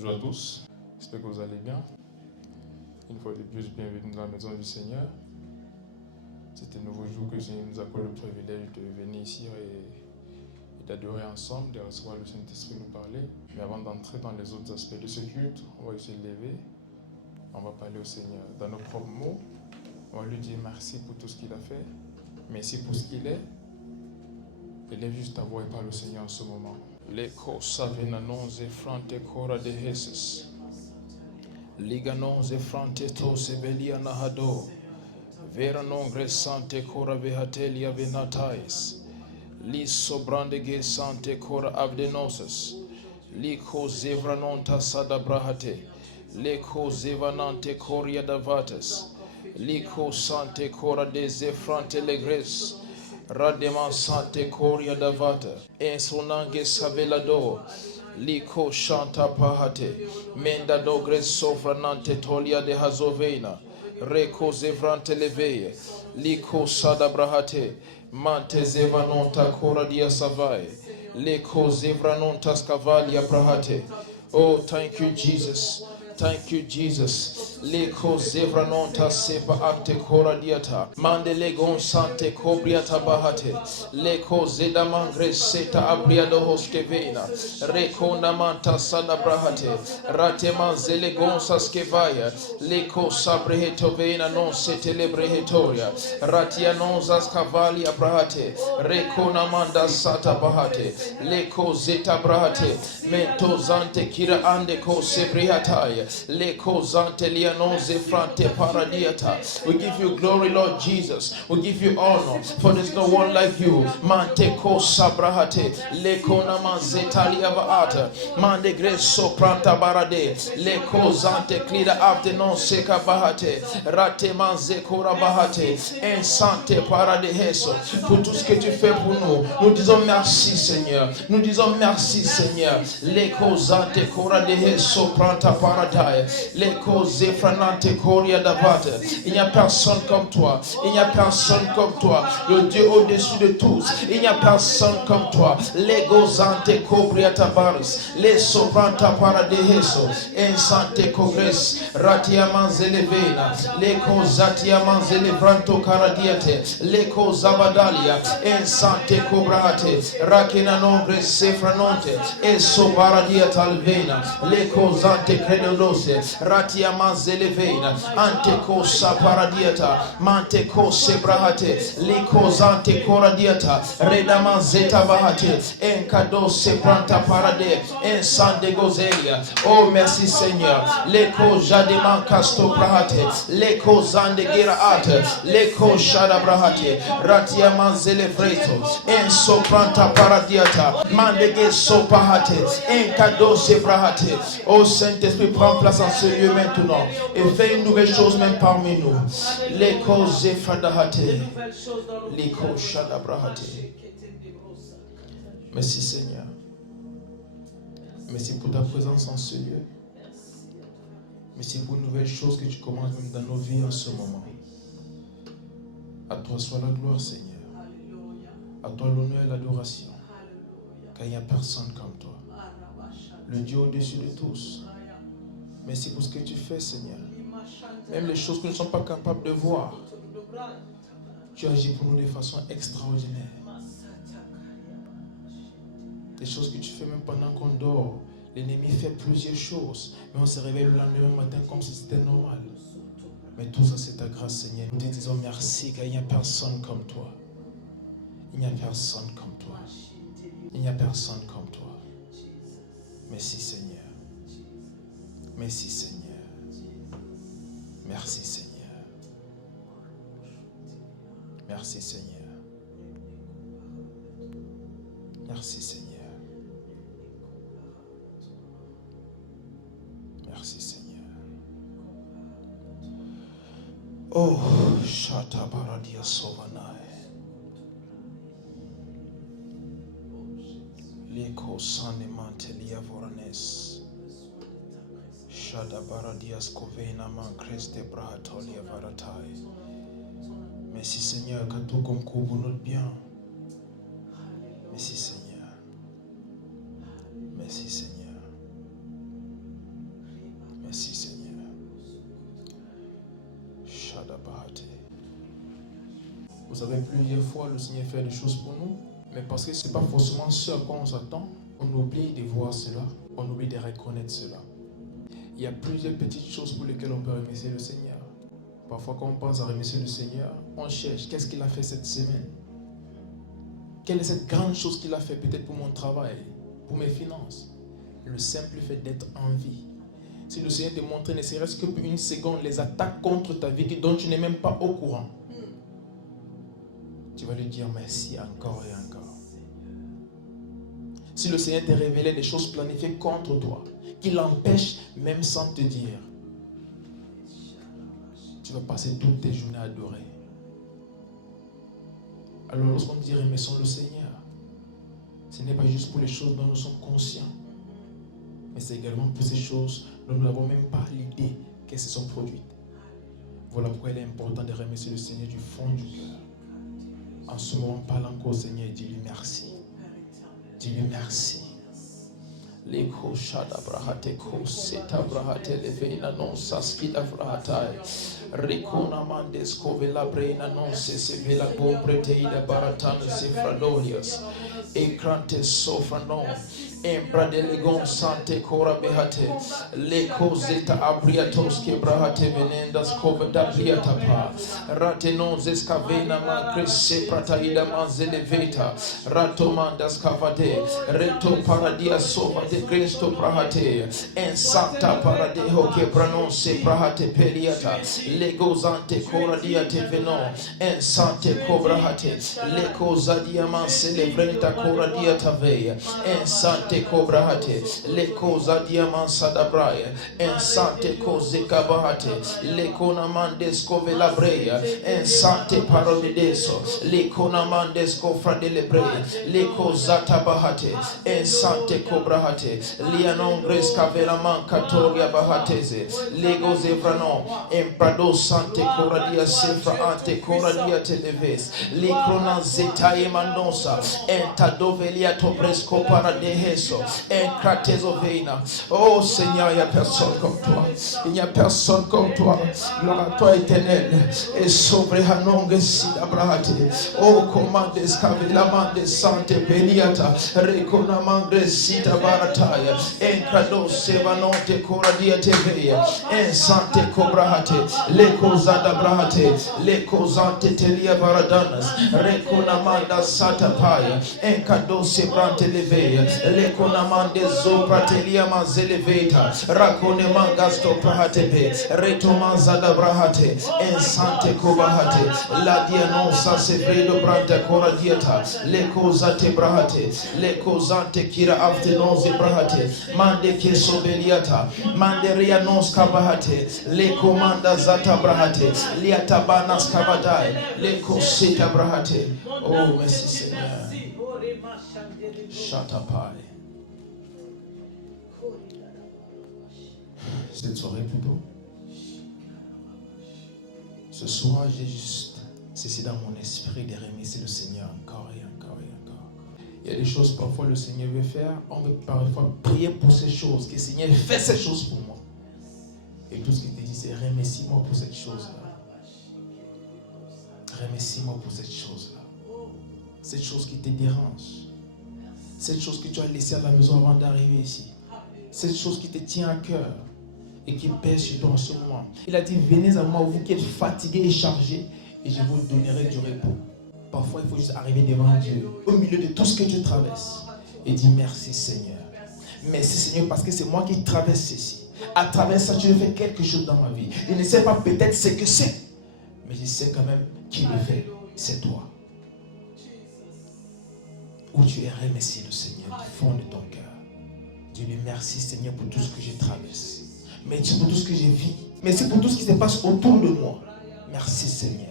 Bonjour à tous, j'espère que vous allez bien. Une fois de plus, bienvenue dans la maison du Seigneur. C'est un nouveau jour que le Seigneur nous accorde le privilège de venir ici et d'adorer ensemble, de recevoir le Saint-Esprit nous parler. Mais avant d'entrer dans les autres aspects de ce culte, on va essayer de lever, on va parler au Seigneur dans nos propres mots. On va lui dire merci pour tout ce qu'il a fait, merci pour ce qu'il est. Élève juste ta voix et parle au Seigneur en ce moment. Leko savenanon ze frante cora de Jesus. Liganon ze frante to sebelia nahado. Vera non gresante cora vehatelia venatais. Li sobrande ge sante cora avdenosus. Liko zevranon tasada brahate. Leko zevanante coria davatas. Liko sante cora de zefrante legres. Rademan sante coria davata. Ensonange savelado. Liko shanta pahate. Menda dogres sofranante tolia de hazovena. Reko zevrante leveye. Liko sada brahate. Mante zevanonta cora dia savae. Leko zevranonta scavalia brahate. Oh, thank you, Jesus. Thank you, Jesus. Leko zevranonta sepa ante cora diata. Mande legon sante cobriata bahate. Leko zedamangre seta abriado hoskevena. Rekonda manta sada brahate. Rateman zelegon saskevaya. Leko sabrehetovena non setelebrehetoria. Ratia non zaskavali abrahate. Rekona manda sata bahate. Leko zeta brahate. Mento zante kira ande ko sebrihataya. Leko zante lianonze frante paradiata. We give you glory, Lord Jesus. We give you honor, for there's no one like you. Mante ko sabrahate. Leko namazeta liavaata. Mande greso pranta barade. Leko zante klida afte non seka bahate. Rate manze kora bahate. En sante parade heso. Pour tout ce que tu fais pour nous. Nous disons merci, Seigneur. Nous disons merci, Seigneur. Leko zante kora de heso pranta paradise. Leko zefranante koria davate. Il n'y a personne comme toi. Il n'y a personne comme toi. Le Dieu au-dessus de tous. Il n'y a personne comme toi. Lego zante cobria tabaris. Le sovranta paradeheso. En sante cogres. Ratia manzelevena. Leko zatia manzelevranto caradiate. Leko zabadalia. En sante cobrate. Rakina nombre sefranonte. E sobaradia talvena. Leko zante credolose. Ratia manzelevena. Ante cosa paradiata. Mante cose brahate. Leko zante coradiata. Reda manzeta bahate. En cadose pranta parade. En sande gozelia. Oh merci Seigneur. Leko jademan casto brahate. Leko zande geraate. Leko shada brahate. Ratia manzele freto. En sopranta paradiata. Mandege sopahate. En cadose brahate. Oh Saint-Esprit, prends place en ce lieu maintenant. Et fais une nouvelle chose même parmi nous. Leko zefradahate. Leko shada brahate. Merci Seigneur. Merci pour ta présence en ce lieu. Merci pour une nouvelle chose que tu commences même dans nos vies en ce moment. À toi soit la gloire Seigneur. À toi l'honneur et l'adoration. Car il n'y a personne comme toi. Le Dieu au-dessus de tous. Merci pour ce que tu fais Seigneur. Même les choses que nous ne sommes pas capables de voir. Tu agis pour nous de façon extraordinaire. Des choses que tu fais même pendant qu'on dort. L'ennemi fait plusieurs choses. Mais on se réveille le lendemain matin comme si c'était normal. Mais tout ça c'est ta grâce Seigneur. Nous te disons merci car il n'y a personne comme toi. Il n'y a personne comme toi. Il n'y a personne comme toi. Merci Seigneur. Merci Seigneur. Merci Seigneur. Merci Seigneur. Merci Seigneur. Merci Seigneur. Oh, Shata Baradia Sovanai. Leko Sanemante Liavoranes. Shada Baradias Kovena Mancres de Brahatolia Varatai. Merci Seigneur, car tout concourt pour notre bien. Merci Seigneur. Merci Seigneur. Vous savez, plusieurs fois, le Seigneur fait des choses pour nous, mais parce que ce n'est pas forcément ce à quoi on s'attend, on oublie de voir cela, on oublie de reconnaître cela. Il y a plusieurs petites choses pour lesquelles on peut remercier le Seigneur. Parfois, quand on pense à remercier le Seigneur, on cherche qu'est-ce qu'il a fait cette semaine. Quelle est cette grande chose qu'il a fait peut-être pour mon travail, pour mes finances. Le simple fait d'être en vie. Si le Seigneur te montre ne serait-ce que pour une seconde les attaques contre ta vie dont tu n'es même pas au courant, tu vas lui dire merci encore et encore. Si le Seigneur t'a révélé des choses planifiées contre toi, qui l'empêchent même sans te dire, tu vas passer toutes tes journées à adorer. Alors lorsqu'on dit remercions le Seigneur, ce n'est pas juste pour les choses dont nous sommes conscients, mais c'est également pour ces choses dont nous n'avons même pas l'idée qu'elles se sont produites. Voilà pourquoi il est important de remercier le Seigneur du fond du cœur. En ce moment, parle encore au Seigneur et dis-lui merci. Dis-lui merci. Leko shada brahate ko seta brahate leveina non saskida brahatai. Rikona mandes kovela breina non se vela bon preteida baratano se fradorias. Ekrante sofranon. Embra de legon sante cora behate. Leko zeta abriatos ke brahate venendas koveda pliatapa. Rate non zeskavena man kresse prataida man zeleveta. Rato mandas kavade. Reto paradia sova de Cristo prahate. En santa paradeho ke prononce prahate peliata. Lego zante cora diate venon. En sante cobrahate. Leko zadia man celebrenta cora diata veia. En sante cobrahate, le cosa diamant sadabraya, en sante cose cabahate, le conamandes covela breia, en sante parodideso, le conamandes cofra de lebreia, le cosa tabahate, en sante cobrahate, lianon gresca veraman catoria bahatese, le goze vranon, en prado sante coradia sefra ante coradia televes, le crona zetae mandosa, en tadovelia tobresco paradehes. Oh Seigneur, il n'y a personne comme toi. Il n'y a personne comme toi. Gloire à toi éternel. Et sobre Hanong Sida Brahate. Oh, commande escavelamant de sante beniata. Reconamande Sida Barataya. Encrado Sevanonte Coradia TV. En sante cobrahate. Le cosada brahate. Le cosante telia baradanas. Reconamanda Santa Paya. Encado Sebrante Levea. Le conamande zopratelia mazeleveta rakone mangasto prahatepe retomanzada brahate en sante kobahate la dianosa sevredo branta coradiata le cosate brahate le cosante kira aftenose brahate mande keso beliata mande rianos kabahate le comanda zata brahate liata banas kabadai le cosita brahate. Oh merci Seigneur. Shatapai. Cette soirée plutôt. Ce soir, j'ai juste cessé dans mon esprit de remercier le Seigneur encore et encore et encore. Il y a des choses parfois le Seigneur veut faire. On veut parfois prier pour ces choses. Que le Seigneur fait ces choses pour moi. Et tout ce qu'il te dit, c'est remercie-moi pour cette chose-là. Remercie-moi pour cette chose-là. Cette chose qui te dérange. Cette chose que tu as laissée à la maison avant d'arriver ici. Cette chose qui te tient à cœur et qui pèse sur toi en ce moment. Il a dit, venez à moi, vous qui êtes fatigués et chargés, et je vous donnerai du repos. Parfois, il faut juste arriver devant Dieu, au milieu de tout ce que tu traverses, et dire merci Seigneur. Merci Seigneur, parce que c'est moi qui traverse ceci. À travers ça, tu as fait quelque chose dans ma vie. Je ne sais pas peut-être ce que c'est, mais je sais quand même qui le fait. C'est toi. Où tu es remercié le Seigneur du fond de ton cœur. Dis-lui merci Seigneur pour tout ce que je traverse. Merci pour tout ce que je vis. Merci pour tout ce qui se passe autour de moi. Merci Seigneur.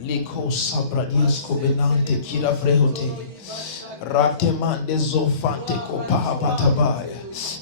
Leko sabradies covenante kira vrehote. Ratemande zofante kopahabatabaya.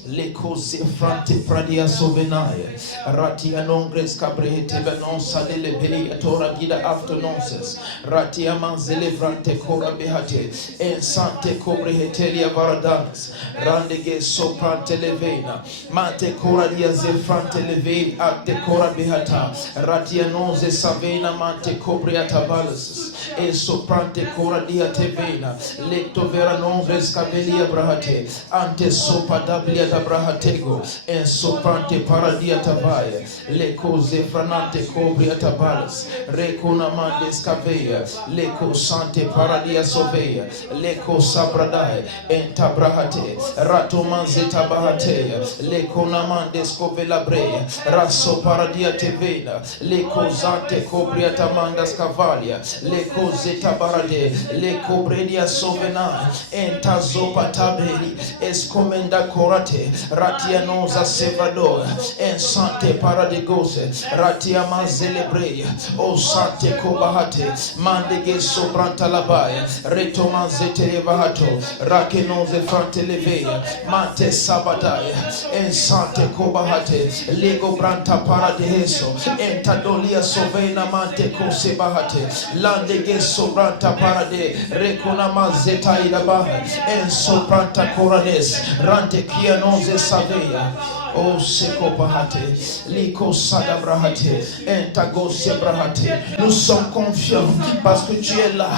Lekose frante pradia sovenaya. Ratia nongres cabrehete benonsa dele pelia tora gida aftononses. Ratia manzele frante cora behate. En sante cobrehetelia varadanas. Randege soprante levena. Mante cora dia zefrante leve acte cora behata. Ratia nonze savena mante cobriata balas. E soprante cora dia tevena. Lecto vera nongres cabelia brahate. Ante sopa dablia da brahatego. En soprante paradia tabaya. Leco zefranante cobria tabalas. Recona mandes caveia. Leco sante paradia soveia. Leco sabradai. En tabrahate. Rato manzeta bahatea. Leco namandes covela brea. Raso paradia tevena. Leco zante cobria tamandas cavalia. Leco zeta barade. Leco bredia sovena. En tazopa tabeli. Escomenda corate. Ratia noza sevador. En sante paradigose. Ratia manzelebreia. O sante kobahate. Mandege sobranta labaya. Reto manzete vahato. Rakenoze frante leveia. Mante sabadaya. En sante kobahate. Lego branta paradeheso. En tadolia sovena mante kose bahate. Landege sobranta parade. Rekona manzeta idabaha. En sobranta corades. Rante kia noze saveia. Oh seko bahate, liko sada brahate, entago se brahate. Nous sommes confiants parce que tu es là.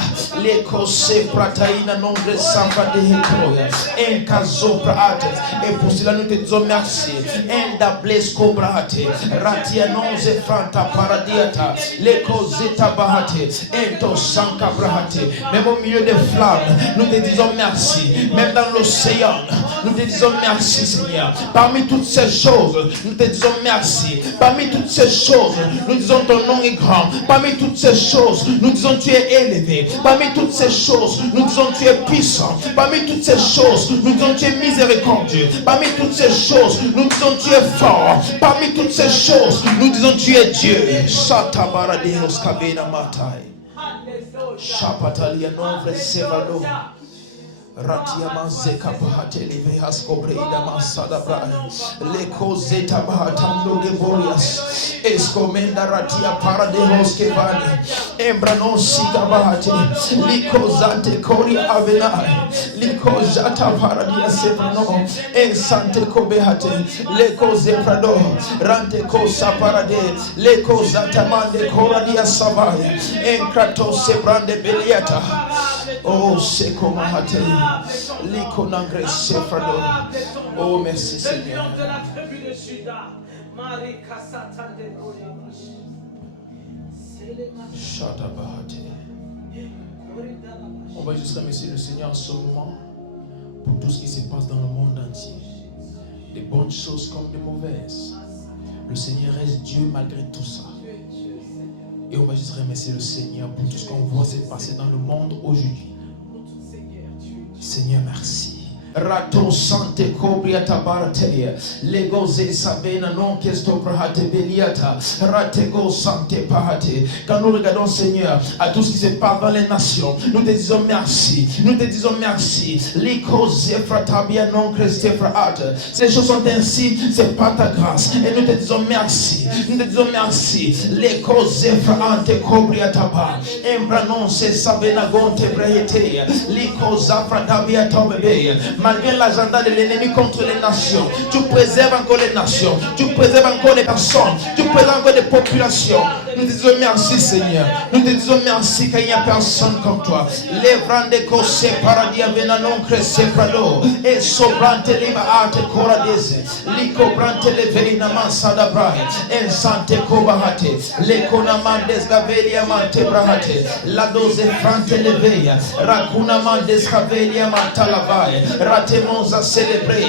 Liko se prataina nombre samba de hetroya, enkazo brahate. Et pour cela nous te disons merci. Enda blesko brahate, ratia nonze franta paradiata, liko zeta bahate, ento sanka brahate. Même au milieu des flammes, nous te disons merci. Même dans l'océan, nous te disons merci Seigneur. Parmi toutes ces choses, nous te disons merci. Parmi toutes ces choses, nous disons ton nom est grand. Parmi toutes ces choses, nous disons tu es élevé. Parmi toutes ces choses, nous disons tu es puissant. Parmi toutes ces choses, nous disons tu es miséricordieux. Parmi toutes ces choses, nous disons tu es fort. Parmi toutes ces choses, nous disons tu es Dieu. Shatabaradehos kabena matai. Shapatalia nombre sevado. Ratia manzeka bahate leve hasko breida masada bra leko zeta bahatando geborias escomenda ratia para de hoskevani embrano sika bahate liko zate kori avena liko jata para dia seprano en sante kobehate leko zeprado rante ko saparade leko zata mande koradia savaya en krato sebrande beliata. Oh seko mahate. Oh merci Seigneur. On va juste remercier le Seigneur en ce moment pour tout ce qui se passe dans le monde entier. Des bonnes choses comme des mauvaises. Le Seigneur reste Dieu malgré tout ça. Et on va juste remercier le Seigneur pour tout ce qu'on voit se passer dans le monde aujourd'hui. Seigneur, merci. Rato sante cobriata baratea legoze savena non que sto prahate beliata ratego sante pahate. Quand nous regardons Seigneur à tout ce qui se passe dans les nations, nous te disons merci, nous te disons merci. Licoze fratabia non creste frate. Ces choses sont ainsi, c'est par ta grâce et nous te disons merci, nous te disons merci. Licoze frate cobriata ba embra non se savena gonte brehetea licoza fratabia tombe. Malgré l'agenda de l'ennemi contre les nations, tu préserves encore les nations, tu préserves encore les personnes, tu préserves encore des populations. Nous te disons merci Seigneur, nous te disons merci car il n'y a personne comme toi. Levrande kose paradia venanon crese prado et sobrante lima arte coradese liko brante leveina mansada brahe en sante kobahate lekona mandes gavelia mante brahate la dose frante leveia rakuna mandes gavelia mantalavaya Ratemonza celebre.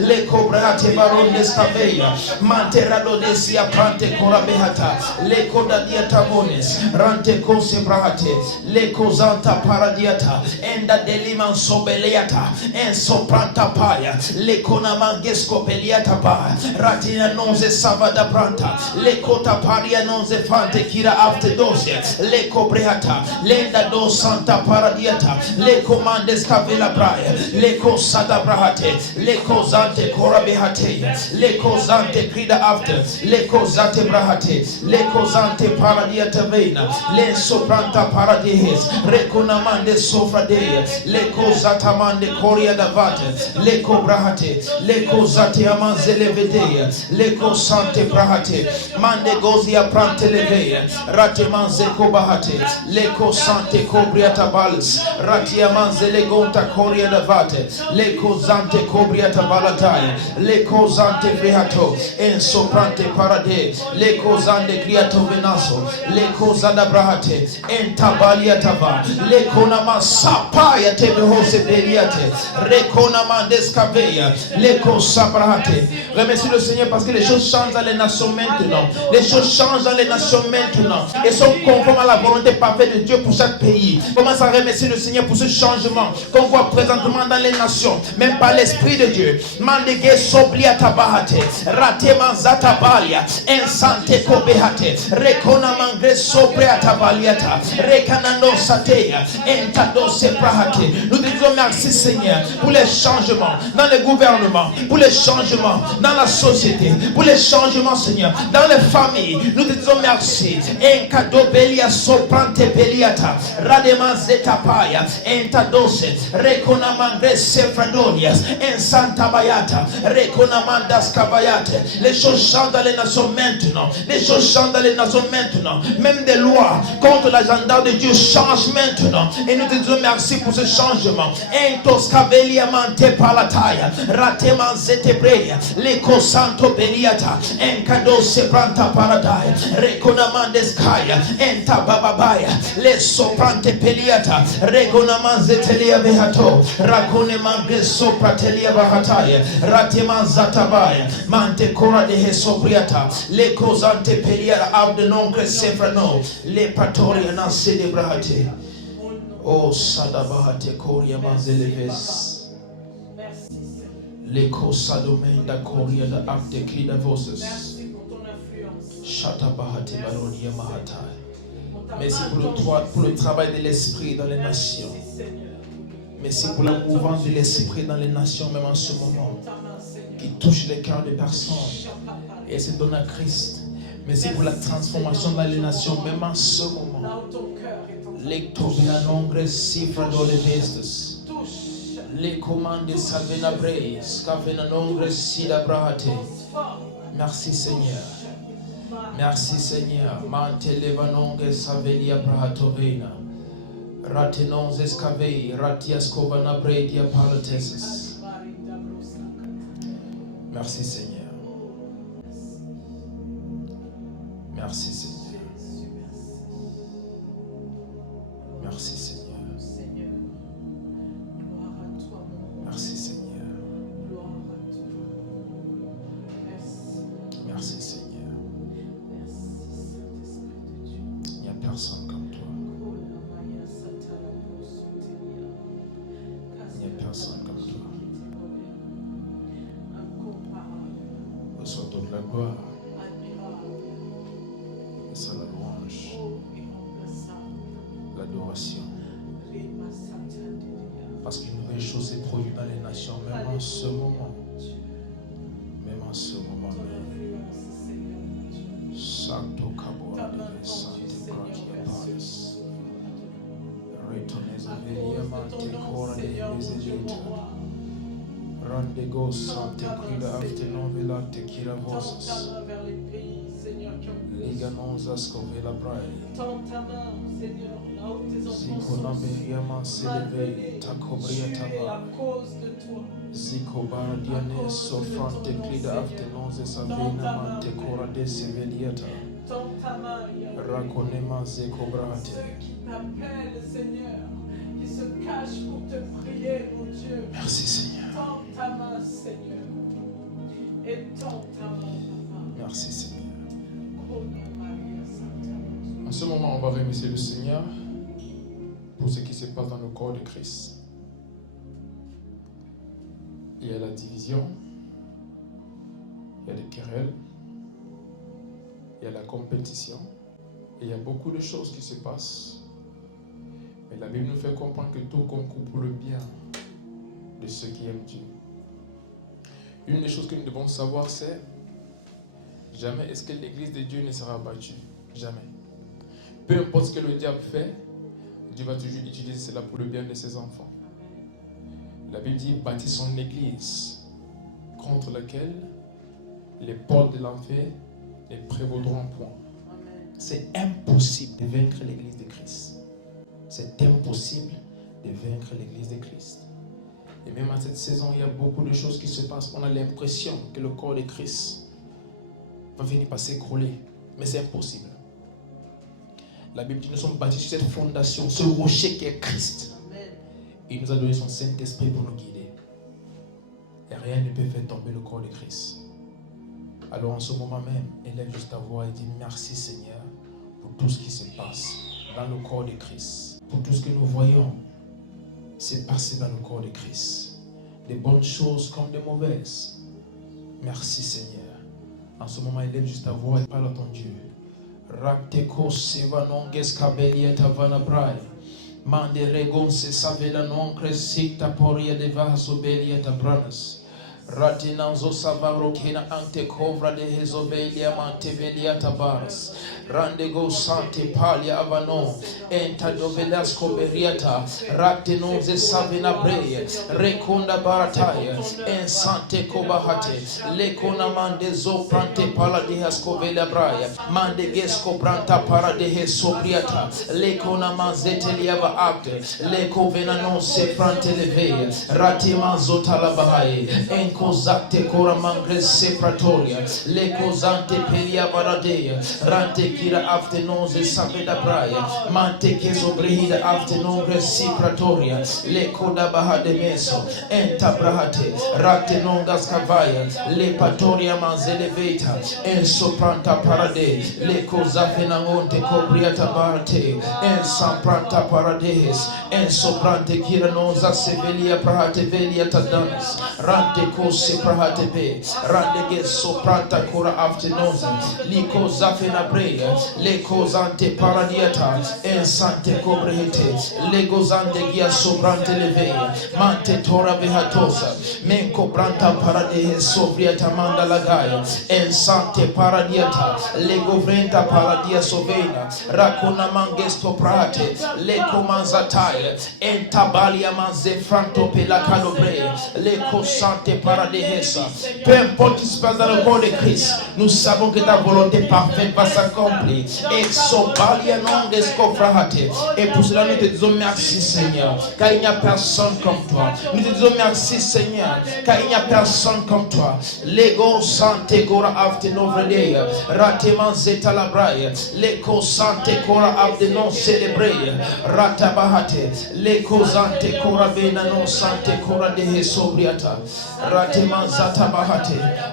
Le cobrate baronde scaveia. Manterado desia prante corabehata. Le codadia tabones. Rante cose brate. Le cosanta paradiata. Enda deliman sobeleata. En sopranta paia. Le conamangesco peliata pa. Ratina nonze savada pranta. Le cota paria nonze fante kira after dosia. Le cobreata. Lenda do santa paradiata. Le comandes cavela braia. Le cosada brahate. Le cosante corabehate. Le cosante crida after. Le cosate brahate. Le cosante paradiata vena. Le sopranta paradies. Reconamande sofradea. Le cosata mande coria davate. Le cobrahate. Le cosate amanze levedea. Le cosante brahate. Mande gozia prante levea. Rate manze cobahate. Le cosante cobriata balis. Ratia manze le gonta coria davate. Le cosante cobriata balataya. Le cosante brihato. En soprante parade. Le cosande criato venaso. Le cosada brahate. En tabalia tava. Le conama sapaya tebe hose beriate. Reconama descaveia. Le cosabrahate. Remercie le Seigneur parce que les choses changent dans les nations maintenant. Les choses changent dans les nations maintenant. Et sont conformes à la volonté parfaite de Dieu pour chaque pays. Commence à remercier le Seigneur pour ce changement qu'on voit présentement dans les nations. Même par l'Esprit de Dieu. Mandege soblia tabahate. Rate manzata balia. Ensante kobehate. Rekona mangre sobria tabaliata. Rekanano satea. Entado seprahate. Nous te disons merci Seigneur pour les changements dans le gouvernement. Pour les changements dans la société. Pour les changements Seigneur dans les familles. Nous te disons merci. Enkado belia soprante beliata. Rademan zetapaya. Entadose. Rekona mangre sefradonias. Ensanta bayata. Rekona mandas kabayate. Les choses changent dans les nations maintenant. Les choses changent dans les nations maintenant. Même des lois contre l'agenda de Dieu changent maintenant. Et nous te disons merci pour ce changement. Entos kabelia mante palataya. Rateman zetebreya. Leko santo beliata. Enkado sepranta paradaya. Rekona mandes kaya. Enta bababaya. Le soprante peliata. Rekona manzetelia vehato. Rakone mangre sopratelia bahataya. Rateman zatabaya. Mante cora de hesopriata. Le cosante peliata abde non cresefrano. Le patoria na celebrate. Oh sadabahate coria manzeleves. Le cosadomenda coria da abde kida voces. Shatabahate baronia mahatai. Merci pour le travail de l'esprit dans les nations. Merci pour le mouvement de l'esprit dans les nations, même en ce moment, qui touche les cœurs des personnes et se donne à Christ. Merci pour la transformation dans les nations, même en ce moment. Lectovia nombre cifra dole vestes. Les commandes salvena breis, cavena nombre sida brahate. Merci Seigneur. Merci Seigneur. Mante levanonge savelia brahatovena. Ratenons escavei, ratias covana bredia palateses. Merci Seigneur. Merci Seigneur. Merci Seigneur. Merci Seigneur. Merci Seigneur. Il n'y a personne comme toi. Il n'y a personne comme toi. Reçois toute la gloire. Reçois la louange. L'adoration. Parce qu'une nouvelle chose est produite dans les nations, même en ce moment. Même en ce moment même. Santo Caboa de Sante Pratia Paris. Retournes à Veliamante Cora de Meselita. Randego Sante Crida Aftenon Velate Kira Vossas. Liganonza Scovela Braille. Zico Nameriaman Seleve Tacobria Tava. Zico Bardiane Sofrante Crida Aftenonze Savena Mante Cora de Seveliata. Raconema Zeco Brate. Qui se cache pour te prier, mon Dieu. Merci Seigneur. va remercier le Seigneur pour ce qui se passe dans le corps de Christ. Il y a la division, il y a des querelles, il y a la compétition, et il y a beaucoup de choses qui se passent. Mais la Bible nous fait comprendre que tout concourt pour le bien de ceux qui aiment Dieu. Une des choses que nous devons savoir, c'est jamais est-ce que l'église de Dieu ne sera battue. Jamais. Peu importe ce que le diable fait, Dieu va toujours utiliser cela pour le bien de ses enfants. La Bible dit bâtit son église contre laquelle les portes de l'enfer ne prévaudront point. C'est impossible de vaincre l'église de Christ. C'est impossible de vaincre l'église de Christ. Et même à cette saison, il y a beaucoup de choses qui se passent. On a l'impression que le corps de Christ va venir par s'écrouler. Mais c'est impossible. La Bible dit que nous sommes bâtis sur cette fondation, ce rocher qui est Christ. Et il nous a donné son Saint-Esprit pour nous guider. Et rien ne peut faire tomber le corps de Christ. Alors en ce moment même, élève juste ta voix et dis merci Seigneur pour tout ce qui se passe dans le corps de Christ. Pour tout ce que nous voyons se passer dans le corps de Christ. Des bonnes choses comme des mauvaises. Merci Seigneur. En ce moment, élève juste ta voix et parle à ton Dieu. Rakteko sevanonges kabelieta vanabrai. Mande regonse savela non crescita poria de vaso belieta branas. Ratinanzo savaro kena ante covra de hezobelia mantevelia tabaras. Randego sante palia avano. Enta dovelasco beriata. Ratinonze savena breie. Rekonda barataya. En sante kobahate. Lekona mande zo prante pala de hascovela braia. Mande gesco pranta para de hesobriata. Lekona manzete liava acte. Leko venanon se prante leveia. Ratimanzo talabahai. En cosate cora mangre separatoria, le cosante peria varadea, rante kira aftenose sapeda praia, mante keso brehida aftenongre separatoria, le coda baha de meso, enta brahate, rate nongas cavaya, le patoria manzeleveta, en sopranta parade, le cosa fenangonte cobriata barte, en sampranta parades, en soprante kira nosa sevelia prahate velia tadanas, rante se prahatepe randege sopranta cora afternoons liko zafena breya leko zante paradiata en sante cobrehete lego zande gia soprante leveya mante tora vehatosa menko branta paradehe sobriata manda lagaya en sante paradiata lego vrenta paradia sovena rakona mangesto prate leko manzataya en tabalia manze franto pelacano breya leko sante paradehesa. Peu importe ce qui se passe dans le corps de Christ, nous savons que ta volonté parfaite va s'accomplir. Et pour cela, nous te disons merci Seigneur, car il n'y a personne comme toi. Nous te disons merci Seigneur, car il n'y a personne comme toi. Lego sante gora afte novredeya, rateman zeta labraya, leko sante gora afte non celebreya, ratabahate, leko sante gora bena non sante gora dehe sobriata.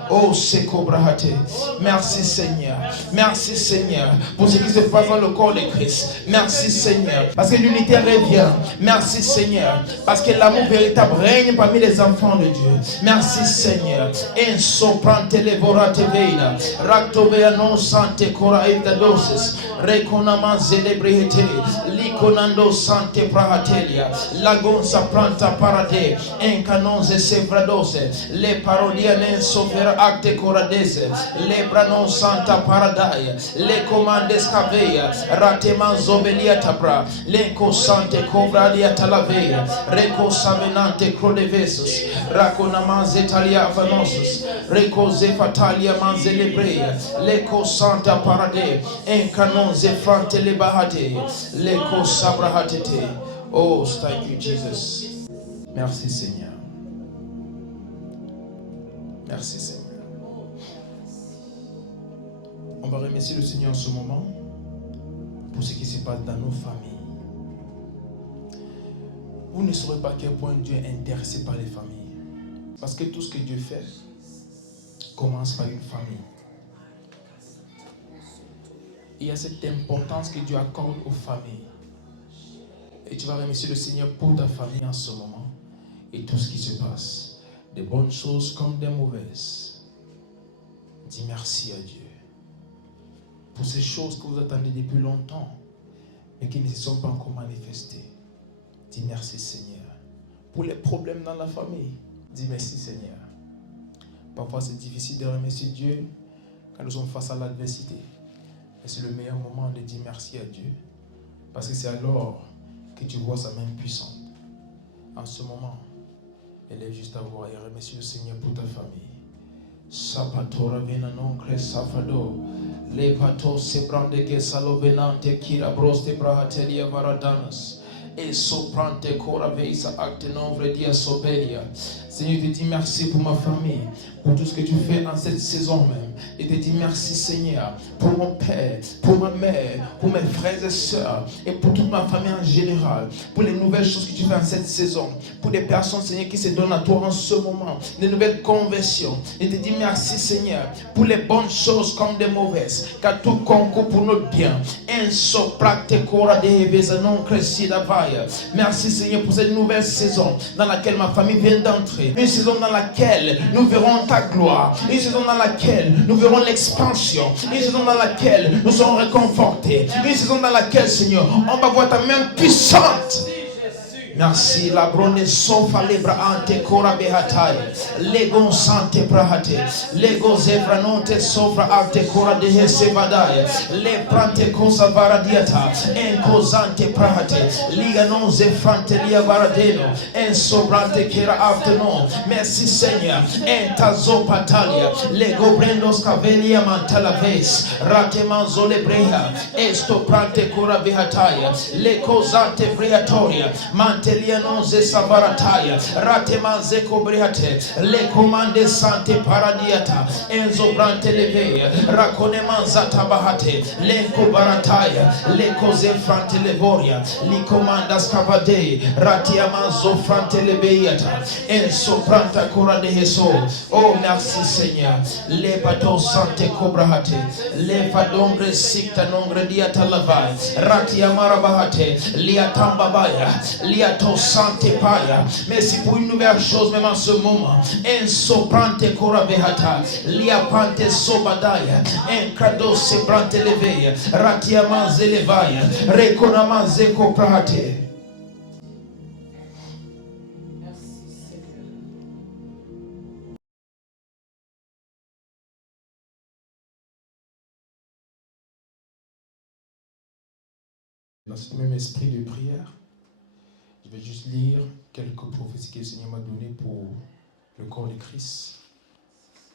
Oh Sekobrahate. Merci Seigneur. Merci Seigneur pour ce qui se passe dans le corps de Christ. Merci Seigneur parce que l'unité revient. Merci Seigneur parce que l'amour véritable règne parmi les enfants de Dieu. Merci Seigneur. En soprante levorate veina. Raktovea non sante cora evdadosis. Reconama zelebrihete. Liconando sante prahatelia. Lagonsa planta parade. Encanonze sevradose. Le parodia nen sofera acte coradese, le branon santa paradaya, le comande scaveia, rateman zobelia tabra, le cosante cobradia talaveia, reco savenante crodevesus, racona manze talia vanosus, reco zefatalia manzelebrea, le cosanta parade, en canon zefrante le bahate, le cosabrahatete. Oh, thank you, Jesus. Merci, Seigneur. Merci Seigneur. On va remercier le Seigneur en ce moment pour ce qui se passe dans nos familles. Vous ne saurez pas à quel point Dieu est intéressé par les familles. Parce que tout ce que Dieu fait commence par une famille. Il y a cette importance que Dieu accorde aux familles. Et tu vas remercier le Seigneur pour ta famille en ce moment et tout ce qui se passe, des bonnes choses comme des mauvaises. Dis merci à Dieu pour ces choses que vous attendez depuis longtemps mais qui ne se sont pas encore manifestées. Dis merci Seigneur. Pour les problèmes dans la famille, dis merci Seigneur. Parfois c'est difficile de remercier Dieu quand nous sommes face à l'adversité. Mais c'est le meilleur moment de dire merci à Dieu. Parce que c'est alors que tu vois sa main puissante. En ce moment, élève juste ta voix et remercie le Seigneur pour ta famille. Sapatora vena non cre safado. Le pato se brande che salovenante kira broste brahatelia varadanas. Et soprante cora veisa acte nombre dia soberia. Seigneur, je te dis merci pour ma famille, pour tout ce que tu fais en cette saison même. Je te dis merci Seigneur, pour mon père, pour ma mère, pour mes frères et sœurs, et pour toute ma famille en général, pour les nouvelles choses que tu fais en cette saison, pour des personnes Seigneur qui se donnent à toi en ce moment, des nouvelles conversions. Je te dis merci Seigneur, pour les bonnes choses comme des mauvaises, car tout concourt pour notre bien. Merci Seigneur pour cette nouvelle saison dans laquelle ma famille vient d'entrer. Une saison dans laquelle nous verrons ta gloire. Une saison dans laquelle nous verrons l'expansion. Une saison dans laquelle nous serons réconfortés. Une saison dans laquelle, Seigneur, on va voir ta main puissante. Merci, la brone sofa lebra ante cora behatai, lego sante prahate, lego zebra nonte sofra ante cora de hesevadai, le prante cosa varadiata, en cosante prahate, liga non zefrante lia varadeno, en sobrante kera afternoon. Merci Seigneur, en tazo patalia, lego brendos cavelia mantalaves, rate manzole breha, esto prante cora behatai, le cosante breatoria, Telianonze Savarataya, Ratemanze Cobriate, Le Comande Sante Paradiata, Enzo Brante Leve, Raconemanzata Bahate, Lenko Barataya, Le Cose Frante Levoria, Li Comanda Scavade, Ratiamanzo Frante Leveata, Enzo Pranta Cora de Heso. Oh, merci Seigneur. Le Pato Sante Cobrahate, Le Fadongre Sikta Nongre Diata Lavai, Ratiamara Bahate, Liatamba Baya, Liato Sante Paya. Merci pour une nouvelle chose même en ce moment. En soprante coravehata, liapante sobadaya, en crado sebrante leveya, ratiamanze levaya, rekonamanze koprahate. Dans ce même esprit de prière, je vais juste lire quelques prophéties que le Seigneur m'a données pour le corps de Christ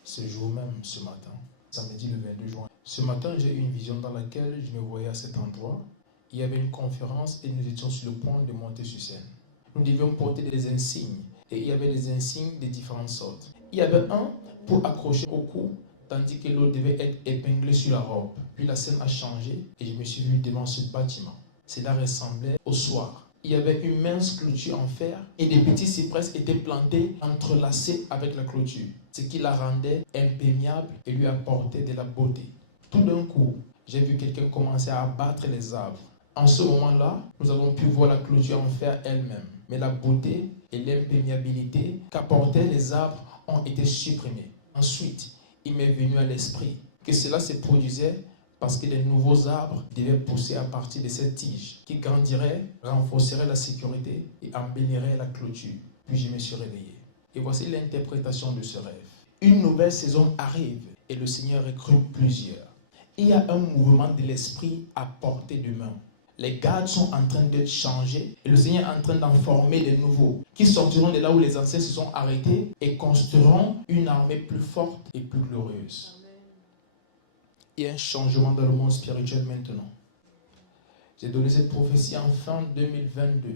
ce jour même, ce matin, samedi le 22 juin. Ce matin, j'ai eu une vision dans laquelle je me voyais à cet endroit. Il y avait une conférence et nous étions sur le point de monter sur scène. Nous devions porter des insignes et il y avait des insignes de différentes sortes. Il y avait un pour accrocher au cou, tandis que l'autre devait être épinglé sur la robe. Puis la scène a changé et je me suis vu devant ce bâtiment. Cela ressemblait au soir. Il y avait une mince clôture en fer et des petits cyprès étaient plantés, entrelacés avec la clôture, ce qui la rendait imperméable et lui apportait de la beauté. Tout d'un coup, j'ai vu quelqu'un commencer à abattre les arbres. En ce moment-là, nous avons pu voir la clôture en fer elle-même, mais la beauté et l'imperméabilité qu'apportaient les arbres ont été supprimés. Ensuite, il m'est venu à l'esprit que cela se produisait parce que les nouveaux arbres devaient pousser à partir de cette tige qui grandirait, renforcerait la sécurité et embellirait la clôture. Puis je me suis réveillé. Et voici l'interprétation de ce rêve. Une nouvelle saison arrive et le Seigneur recrute plusieurs. Il y a un mouvement de l'esprit à portée de main. Les gardes sont en train d'être changés et le Seigneur est en train d'en former de nouveaux qui sortiront de là où les anciens se sont arrêtés et construiront une armée plus forte et plus glorieuse. Il y a un changement dans le monde spirituel maintenant. J'ai donné cette prophétie en fin 2022,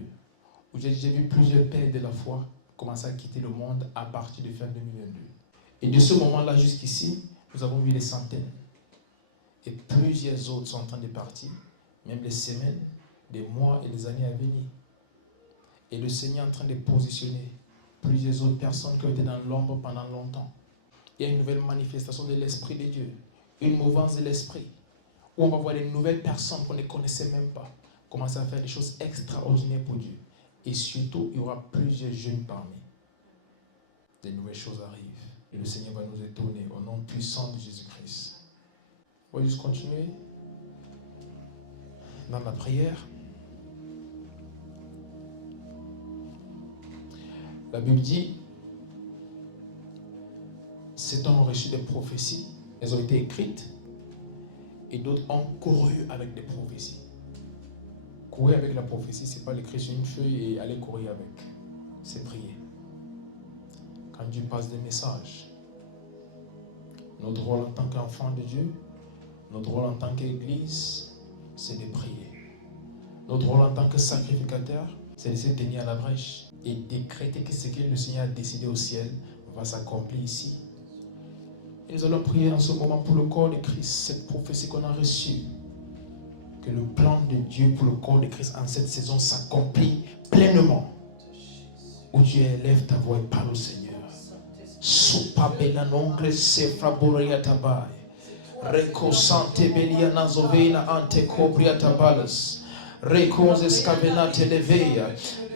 où j'ai vu plusieurs pères de la foi commencer à quitter le monde à partir de fin 2022. Et de ce moment-là jusqu'ici, nous avons vu des centaines. Et plusieurs autres sont en train de partir, même les semaines, des mois et des années à venir. Et le Seigneur est en train de positionner plusieurs autres personnes qui ont été dans l'ombre pendant longtemps. Il y a une nouvelle manifestation de l'Esprit de Dieu. Une mouvance de l'esprit, où on va voir des nouvelles personnes qu'on ne connaissait même pas commencer à faire des choses extraordinaires pour Dieu. Et surtout, il y aura plusieurs jeunes parmi. Des nouvelles choses arrivent. Et le Seigneur va nous étonner au nom puissant de Jésus-Christ. On va juste continuer dans la prière. La Bible dit, ces hommes ont reçu des prophéties, elles ont été écrites, et d'autres ont couru avec des prophéties. Courir avec la prophétie, ce n'est pas l'écrire sur une feuille et aller courir avec. C'est prier. Quand Dieu passe des messages, notre rôle en tant qu'enfant de Dieu, notre rôle en tant qu'Église, c'est de prier. Notre rôle en tant que sacrificateur, c'est de se tenir à la brèche et décréter que ce que le Seigneur a décidé au ciel va s'accomplir ici. Et nous allons prier en ce moment pour le corps de Christ, cette prophétie qu'on a reçue. Que le plan de Dieu pour le corps de Christ en cette saison s'accomplit pleinement. Où Dieu élève ta voix et parle au Seigneur. Supa bela nongre sefra boria tabai. Reko sante belia nazovena ante cobria tabalas. Recos escavenate leveia.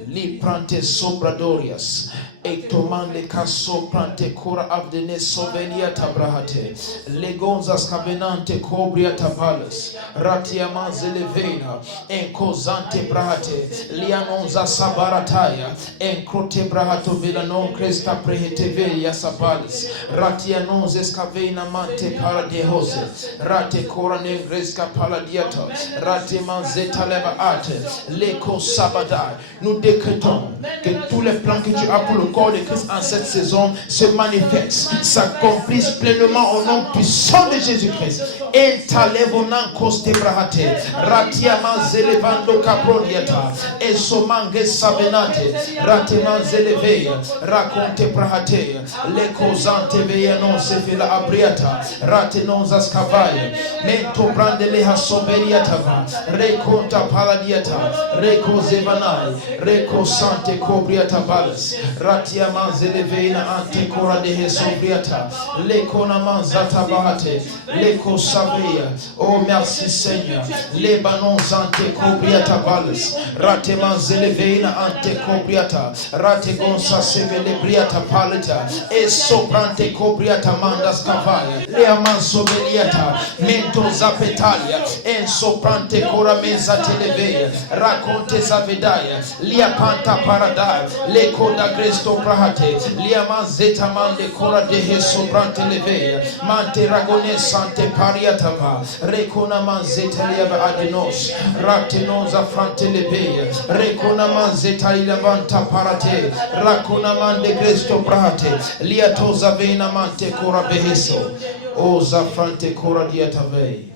Li prante sobradorias. Ectomande caso prante cora abdene sovelia tabrahate. Legonzas cavenante cobria tabalas. Ratiama zelevena. Encosante brahate. Lianonza sabarataya. Encrote brahato vilanon cresta prehetevelia sabalas. Ratianons escavena mante paradehose. Rate cora negresca paladiata. Rate manzeta leva ate. Leco sabadai. Nous décrétons que tous les plans que tu as pour le corps de Christ en cette saison se manifestent, s'accomplissent pleinement au nom puissant de Jésus-Christ. Entalevonan koste brahate, ratiaman zelevando caprodiata, esomange sabenate, rateman zeleveya, raconte brahate, le cosante veya non se fila abriata, rate non zascavaya, mento brande leha soberiatava, reconta paladiata, recozevanai, Reco sante cobriata balas, ratia manzeleveina ante cora de sobriata, le conamanzata bahate, le cosavea, oh merci Seigneur, le banon ante cobriata balas, rate manzeleveina ante cobriata, rate gonsa sevelebriata palita, e soprante cobriata mandas cavaya, le amanso beliata, mento zapetalia, en soprante cora mesa televea, raconte zavedaya, Lia panta paradai, le coda gresto prahate, lia manzeta mande cora de sobrante leveia, mante ragone sante pariatava, recona manzeta liava adenos, ratenosa frante leveia, recona manzeta ilavanta parate, racona mande gresto prahate, lia tosa vena mante cora beheso, osa frante cora diatavei.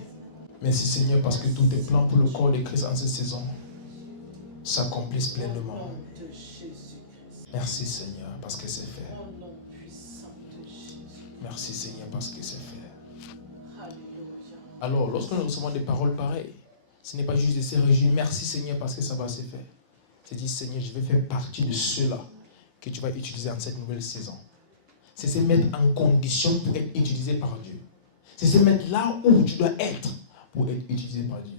Merci Seigneur parce que tous tes plans pour le corps de Christ en cette saison s'accomplissent pleinement. Merci Seigneur parce que c'est fait. Merci Seigneur parce que c'est fait. Alors, lorsque nous recevons des paroles pareilles, ce n'est pas juste de se réjouir. Merci Seigneur parce que ça va se faire. C'est dire Seigneur, je vais faire partie de ceux-là que tu vas utiliser en cette nouvelle saison. C'est se mettre en condition pour être utilisé par Dieu. C'est se mettre là où tu dois être pour être utilisé par Dieu.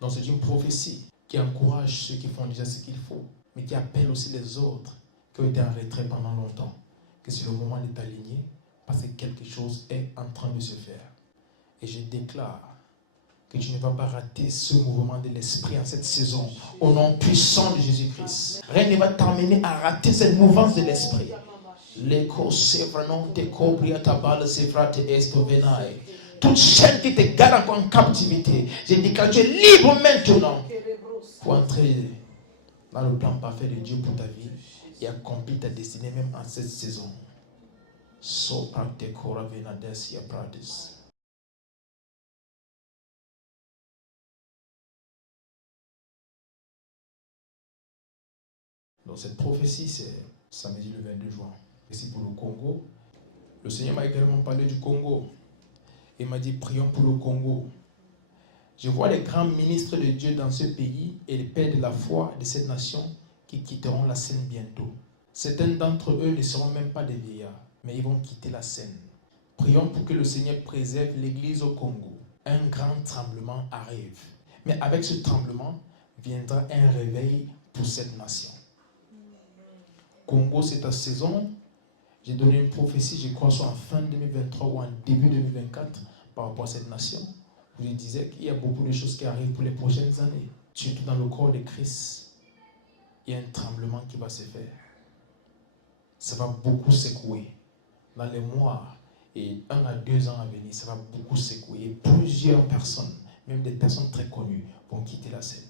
Donc c'est une prophétie qui encourage ceux qui font déjà ce qu'il faut, mais qui appelle aussi les autres qui ont été en retrait pendant longtemps, que c'est le moment de t'aligner parce que quelque chose est en train de se faire. Et je déclare que tu ne vas pas rater ce mouvement de l'esprit en cette saison, au nom puissant de Jésus-Christ. Rien ne va t'amener à rater cette mouvance de l'esprit. Toute chaîne qui te garde encore en captivité, je déclare que tu es libre maintenant pour entrer dans le plan parfait de Dieu pour ta vie et accomplir ta destinée même en cette saison. So prate kora venades ya pradis. Donc cette prophétie, c'est samedi le 22 juin. Ici pour le Congo. Le Seigneur m'a également parlé du Congo. Il m'a dit, prions pour le Congo. Je vois les grands ministres de Dieu dans ce pays et les pères de la foi de cette nation qui quitteront la scène bientôt. Certains d'entre eux ne seront même pas des vieillards, mais ils vont quitter la scène. Prions pour que le Seigneur préserve l'Église au Congo. un grand tremblement arrive. Mais avec ce tremblement viendra un réveil pour cette nation. Congo, c'est ta saison. J'ai donné une prophétie, je crois, soit en fin 2023 ou en début 2024 par rapport à cette nation. Je disais qu'il y a beaucoup de choses qui arrivent pour les prochaines années. Surtout dans le corps de Christ, il y a un tremblement qui va se faire. Ça va beaucoup secouer. Dans les mois et 1 à 2 ans à venir, ça va beaucoup secouer. Et plusieurs personnes, même des personnes très connues, vont quitter la scène.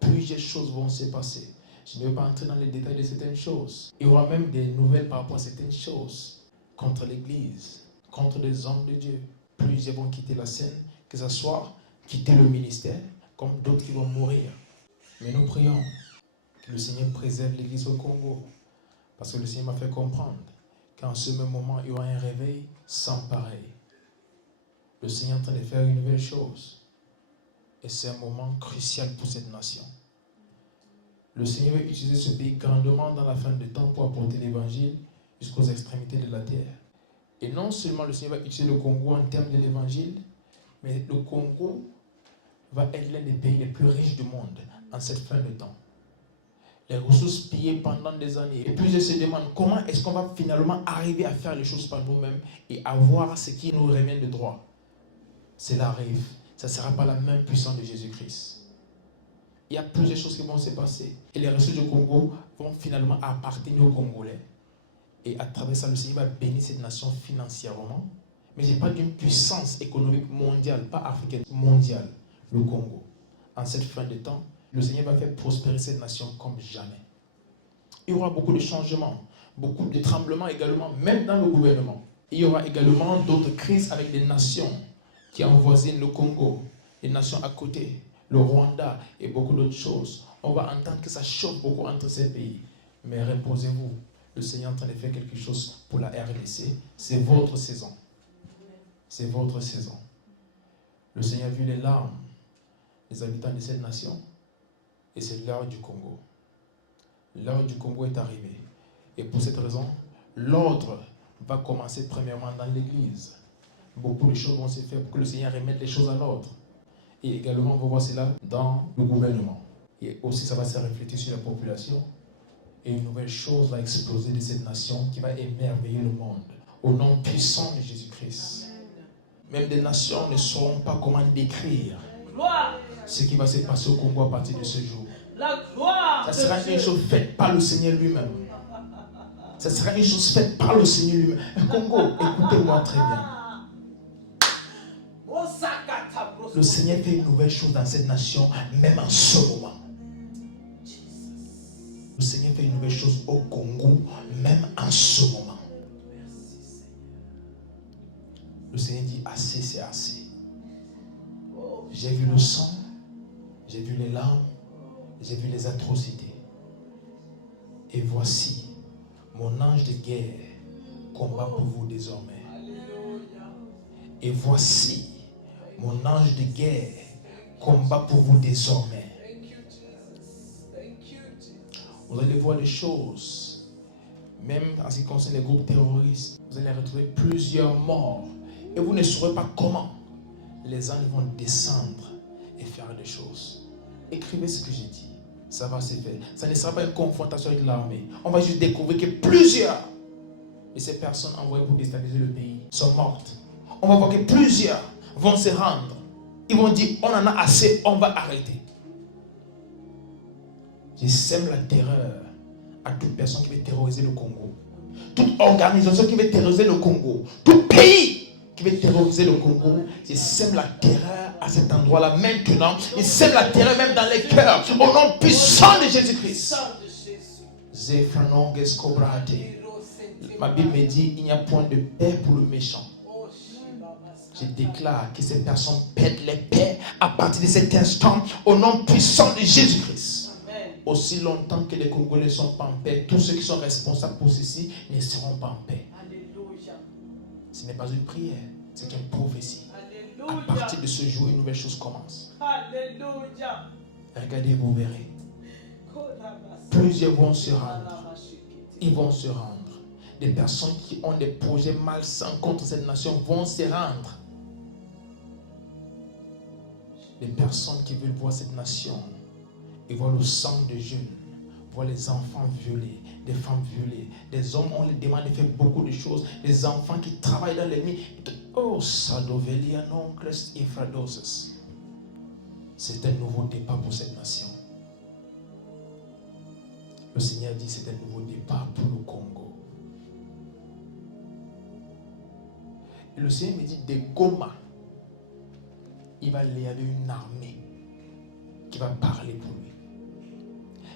Plusieurs choses vont se passer. Je ne vais pas entrer dans les détails de certaines choses. Il y aura même des nouvelles par rapport à certaines choses contre l'Église, contre des hommes de Dieu. Plusieurs vont quitter la scène, que ce soit quitter le ministère, comme d'autres qui vont mourir. Mais nous prions que le Seigneur préserve l'Église au Congo. Parce que le Seigneur m'a fait comprendre qu'en ce même moment, il y aura un réveil sans pareil. Le Seigneur est en train de faire une nouvelle chose. Et c'est un moment crucial pour cette nation. Le Seigneur va utiliser ce pays grandement dans la fin du temps pour apporter l'évangile jusqu'aux extrémités de la terre. Et non seulement le Seigneur va utiliser le Congo en termes de l'évangile, mais le Congo va être l'un des pays les plus riches du monde en cette fin de temps. Les ressources pillées pendant des années. Et plusieurs se demandent comment est-ce qu'on va finalement arriver à faire les choses par nous-mêmes et avoir ce qui nous revient de droit. Cela arrive. Ça ne sera pas la même puissance de Jésus-Christ. Il y a plusieurs choses qui vont se passer. Et les ressources du Congo vont finalement appartenir aux Congolais. Et à travers ça, le Seigneur va bénir cette nation financièrement. Mais je parle d'une puissance économique mondiale, pas africaine, mondiale, le Congo. En cette fin de temps, le Seigneur va faire prospérer cette nation comme jamais. Il y aura beaucoup de changements, beaucoup de tremblements également, même dans le gouvernement. Il y aura également d'autres crises avec des nations qui avoisinent le Congo, les nations à côté, le Rwanda et beaucoup d'autres choses. On va entendre que ça chauffe beaucoup entre ces pays. Mais reposez-vous, le Seigneur est en train de faire quelque chose pour la RDC. C'est votre saison. C'est votre saison. Le Seigneur a vu les larmes des habitants de cette nation. Et c'est l'heure du Congo. L'heure du Congo est arrivée. Et pour cette raison, l'ordre va commencer premièrement dans l'Église. Beaucoup de choses vont se faire pour que le Seigneur remette les choses à l'ordre. Et également, on va voir cela dans le gouvernement. Et aussi, ça va se refléter sur la population. Et une nouvelle chose va exploser de cette nation qui va émerveiller le monde. Au nom puissant de Jésus-Christ. Même des nations ne sauront pas comment décrire ce qui va se passer au Congo à partir de ce jour. Ça sera une chose faite par le Seigneur lui-même. Ça sera une chose faite par le Seigneur lui-même. Congo, écoutez-moi très bien. Le Seigneur fait une nouvelle chose dans cette nation, même en ce moment. Le Seigneur fait une nouvelle chose au Congo, même en ce moment. Le Seigneur dit assez, c'est assez. J'ai vu le sang, j'ai vu les larmes, j'ai vu les atrocités. Et voici, mon ange de guerre combat pour vous désormais. Et voici, mon ange de guerre combat pour vous désormais. Vous allez voir des choses, même en ce qui concerne les groupes terroristes. Vous allez retrouver plusieurs morts. Et vous ne saurez pas comment. Les anges vont descendre et faire des choses. Écrivez ce que j'ai dit. Ça va se faire. Ça ne sera pas une confrontation avec l'armée. On va juste découvrir que plusieurs de ces personnes envoyées pour déstabiliser le pays sont mortes. On va voir que plusieurs vont se rendre. Ils vont dire, on en a assez, on va arrêter. Je sème la terreur à toute personne qui veut terroriser le Congo. Toute organisation qui veut terroriser le Congo. Tout pays qui veut terroriser le Congo. Je sème la terreur à cet endroit-là maintenant. Je sème la terreur même dans les cœurs. Au nom puissant de Jésus-Christ. Ma Bible me dit, il n'y a point de paix pour le méchant. Je déclare que ces personnes perdent les paix à partir de cet instant au nom puissant de Jésus-Christ. Aussi longtemps que les Congolais ne sont pas en paix, tous ceux qui sont responsables pour ceci ne seront pas en paix. Ce n'est pas une prière, c'est une prophétie. À partir de ce jour, une nouvelle chose commence. Regardez, vous verrez. Plusieurs vont se rendre. Ils vont se rendre. Des personnes qui ont des projets malsains contre cette nation vont se rendre. Les personnes qui veulent voir cette nation et voir le sang de jeunes, voir les enfants violés, des femmes violées, des hommes, on les demande de faire beaucoup de choses, des enfants qui travaillent dans les mines. Oh, Sadovelia non Christ Ifradosis. C'est un nouveau départ pour cette nation. Le Seigneur dit c'est un nouveau départ pour le Congo. Et le Seigneur me dit de Goma, il va y avoir une armée qui va parler pour lui.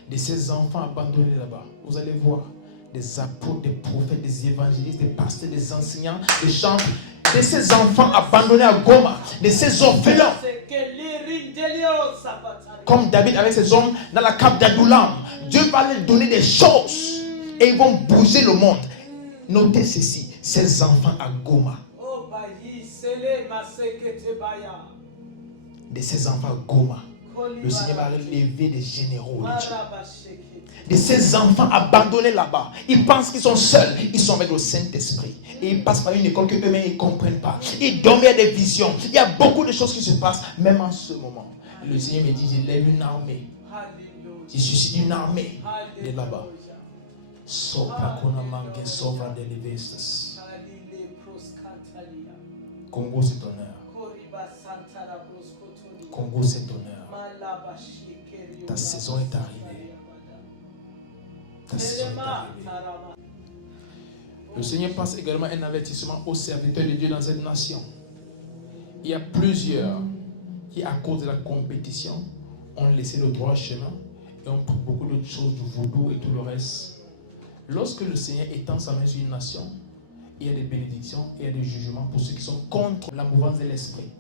De ces enfants abandonnés là-bas, vous allez voir des apôtres, des prophètes, des évangélistes, des pasteurs, des enseignants, des chanteurs, de ces enfants abandonnés à Goma, de ces orphelins. Comme David avec ses hommes dans la cape d'Adoulam, Dieu va leur donner des choses et ils vont bouger le monde. Notez ceci, ces enfants à Goma. De ces enfants à Goma, le Seigneur va lever des généraux de Dieu. De ces enfants abandonnés là-bas, ils pensent qu'ils sont seuls, ils sont avec le Saint-Esprit. Et ils passent par une école que eux-mêmes ne comprennent pas. Ils dorment, il y a des visions. Il y a beaucoup de choses qui se passent, même en ce moment. Le Seigneur me dit, je lève une armée. Je suscite une armée de là-bas. Sopra konamangé sovra de l'Évestas. Congo, c'est ton heure. Congo, c'est ton heure. Ta saison est arrivée. Ta saison est arrivée. Le Seigneur passe également un avertissement aux serviteurs de Dieu dans cette nation. Il y a plusieurs qui, à cause de la compétition, ont laissé le droit chemin et ont pris beaucoup d'autres choses, du vaudou et tout le reste. Lorsque le Seigneur étend sa main sur une nation, il y a des bénédictions et il y a des jugements pour ceux qui sont contre la mouvance de l'esprit.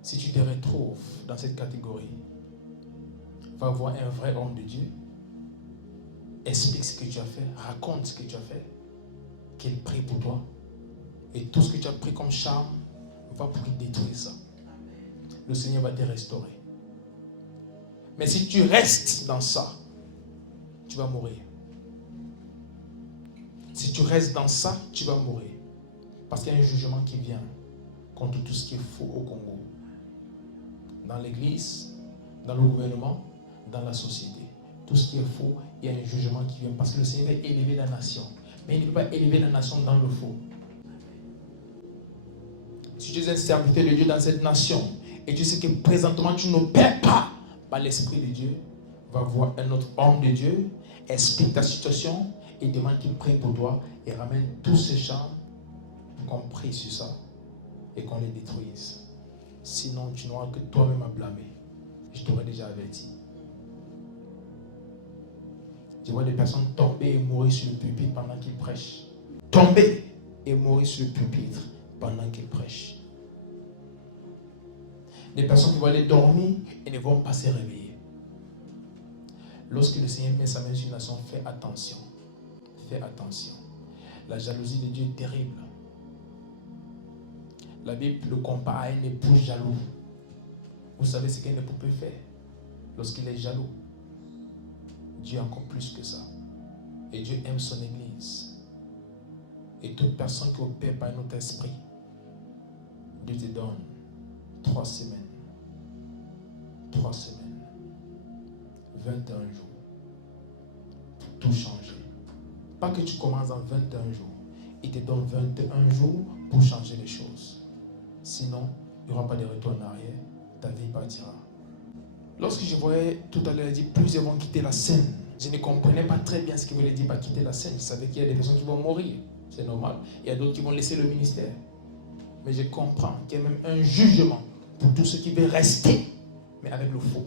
Si tu te retrouves dans cette catégorie, va voir un vrai homme de Dieu, explique ce que tu as fait, raconte ce que tu as fait, qu'il prie pour toi, et tout ce que tu as pris comme charme va pour détruire ça. Le Seigneur va te restaurer. Mais si tu restes dans ça, tu vas mourir. Si tu restes dans ça, tu vas mourir. Parce qu'il y a un jugement qui vient contre tout ce qui est faux au Congo. Dans l'église, dans le gouvernement, dans la société. Tout ce qui est faux, il y a un jugement qui vient. Parce que le Seigneur veut élever la nation. Mais il ne peut pas élever la nation dans le faux. Si tu es un serviteur de Dieu dans cette nation, et tu sais que présentement tu n'opères pas par l'Esprit de Dieu, va voir un autre homme de Dieu, explique ta situation, et demande qu'il prie pour toi, et ramène tous ces champs, qu'on prie sur ça, et qu'on les détruise. Sinon, tu n'auras que toi-même à blâmer. Je t'aurais déjà averti. Je vois des personnes tomber et mourir sur le pupitre pendant qu'ils prêchent. Tomber et mourir sur le pupitre pendant qu'ils prêchent. Des personnes qui vont aller dormir et ne vont pas se réveiller. Lorsque le Seigneur met sa main sur une nation, fais attention. Fais attention. La jalousie de Dieu est terrible. La Bible le compare à un époux jaloux. Vous savez ce qu'un époux peut faire lorsqu'il est jaloux? Dieu encore plus que ça. Et Dieu aime son Église. Et toute personne qui opère par notre esprit, Dieu te donne 3 semaines. 3 semaines. 21 jours. Pour tout changer. Pas que tu commences en 21 jours. Il te donne 21 jours pour changer les choses. Sinon, il n'y aura pas de retour en arrière. Ta vie partira. Lorsque je voyais tout à l'heure, il dit plusieurs vont quitter la scène. Je ne comprenais pas très bien ce qu'il voulait dire par quitter la scène. Je savais qu'il y a des personnes qui vont mourir. C'est normal. Il y a d'autres qui vont laisser le ministère. Mais je comprends qu'il y a même un jugement pour tous ceux qui veulent rester, mais avec le faux.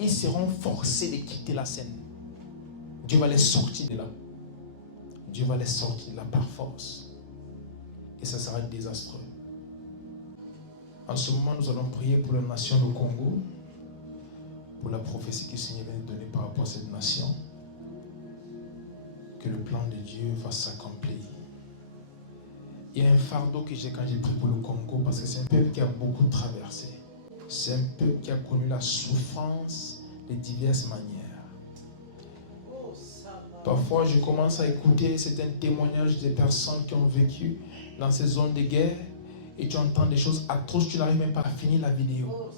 Ils seront forcés de quitter la scène. Dieu va les sortir de là. Dieu va les sortir de là par force. Et ça sera désastreux. En ce moment, nous allons prier pour la nation du Congo, pour la prophétie que le Seigneur vient de donner par rapport à cette nation, que le plan de Dieu va s'accomplir. Il y a un fardeau que j'ai quand j'ai prié pour le Congo, parce que c'est un peuple qui a beaucoup traversé. C'est un peuple qui a connu la souffrance de diverses manières. Parfois, je commence à écouter certains témoignages des personnes qui ont vécu dans ces zones de guerre et tu entends des choses atroces, tu n'arrives même pas à finir la vidéo.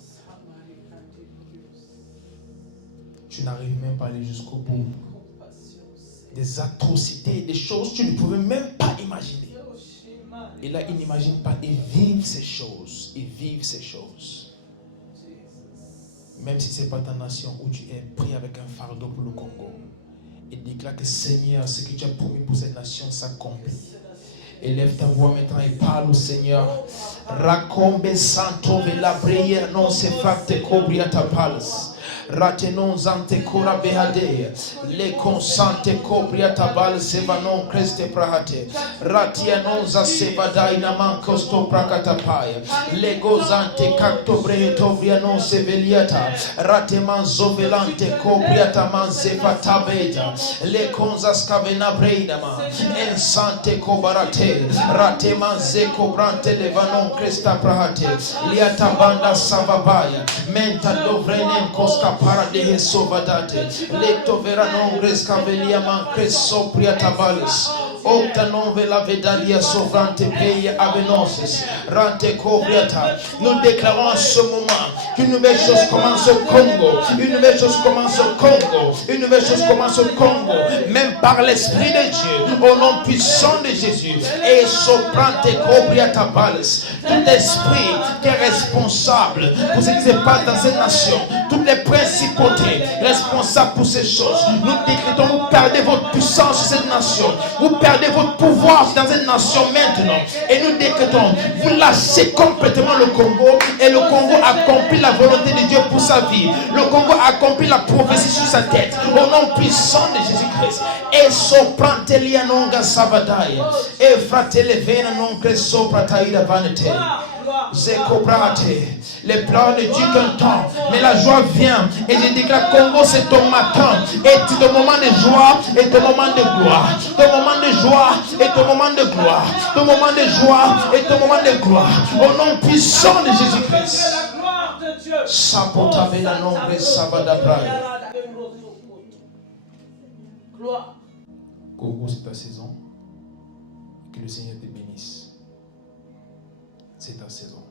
Tu n'arrives même pas à aller jusqu'au bout. Des atrocités, des choses que tu ne pouvais même pas imaginer. Et là, ils n'imaginent pas, ils vivent ces choses. Ils vivent ces choses. Même si ce n'est pas ta nation où tu es pris avec un fardeau pour le Congo. Et déclare que Seigneur, ce que tu as promis pour cette nation s'accomplit. Élève ta voix maintenant et parle au Seigneur. Racombe santo vela prière non se facte cobria ta palace. Ratenon zante cora behade. Le consante cobria tabal sevanon creste prahate. Ratianon za sevadai naman costo prakatapaya. Le gozante cacto brehetovria non seveliata. Rateman zovelante cobriata man zefatabeta. Le consas cavena breidama. Ensante cobarate. Rateman zeko brante levanon cresta prahate. Liata banda savabaya. Menta dovrenen koska paradehe sovadate. Lecto veranon gresca velia man creso priatabales. Octa non vela vedalia sovrante paye avenoses. Rante cobriata. Nous déclarons en ce moment qu'une nouvelle chose commence au Congo. Une nouvelle chose commence au Congo. Une nouvelle chose commence au Congo. Même par l'Esprit de Dieu. Au nom puissant de Jésus. Et soprante cobriata pales. Tout esprit qui est responsable pour ce qui se passe dans cette nation. Toutes les principautés responsables pour ces choses. Nous décrétons, vous perdez votre puissance sur cette nation. Vous perdez votre pouvoir dans cette nation maintenant. Et nous décrétons, vous lâchez complètement le Congo. Et le Congo accomplit la volonté de Dieu pour sa vie. Le Congo accomplit la prophétie sur sa tête. Au nom puissant de Jésus-Christ. Et soprante lianonga savadai. Et fratele vena non creso prataïda vanete. Les plans ne durent qu'un temps, mais la joie vient. Et je déclare Congo, c'est ton matin. Et ton moment de joie et ton moment de gloire. Ton moment de joie et ton moment de gloire. Ton moment de joie et ton moment de gloire. Au nom puissant de Jésus-Christ. Sapotabela nombre sabadabraï. Congo, c'est ta saison. Que le Seigneur te bénisse. C'est ta saison.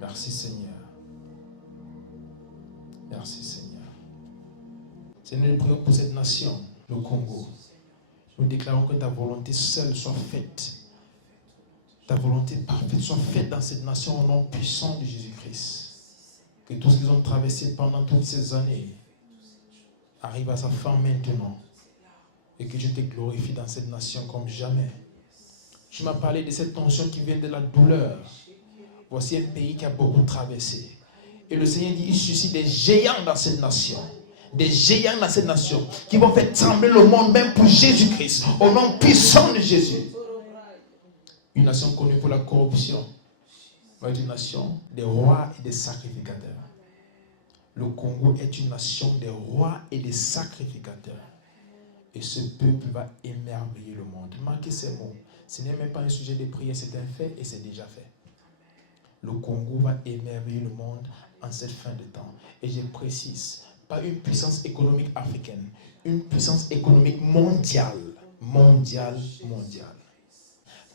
Merci Seigneur. Merci Seigneur. Seigneur, nous prions pour cette nation, le Congo. Nous déclarons que ta volonté seule soit faite. Ta volonté parfaite soit faite dans cette nation au nom puissant de Jésus-Christ. Que tout ce qu'ils ont traversé pendant toutes ces années arrive à sa fin maintenant. Et que Dieu te glorifie dans cette nation comme jamais. Tu m'as parlé de cette tension qui vient de la douleur. Voici un pays qui a beaucoup traversé. Et le Seigneur dit, il suscite des géants dans cette nation. Des géants dans cette nation qui vont faire trembler le monde même pour Jésus-Christ. Au nom puissant de Jésus. Une nation connue pour la corruption va être une nation des rois et des sacrificateurs. Le Congo est une nation des rois et des sacrificateurs. Et ce peuple va émerveiller le monde. Marquez ces mots. Ce n'est même pas un sujet de prière, c'est un fait et c'est déjà fait. Le Congo va émerveiller le monde en cette fin de temps. Et je précise, pas une puissance économique africaine, une puissance économique mondiale. Mondiale.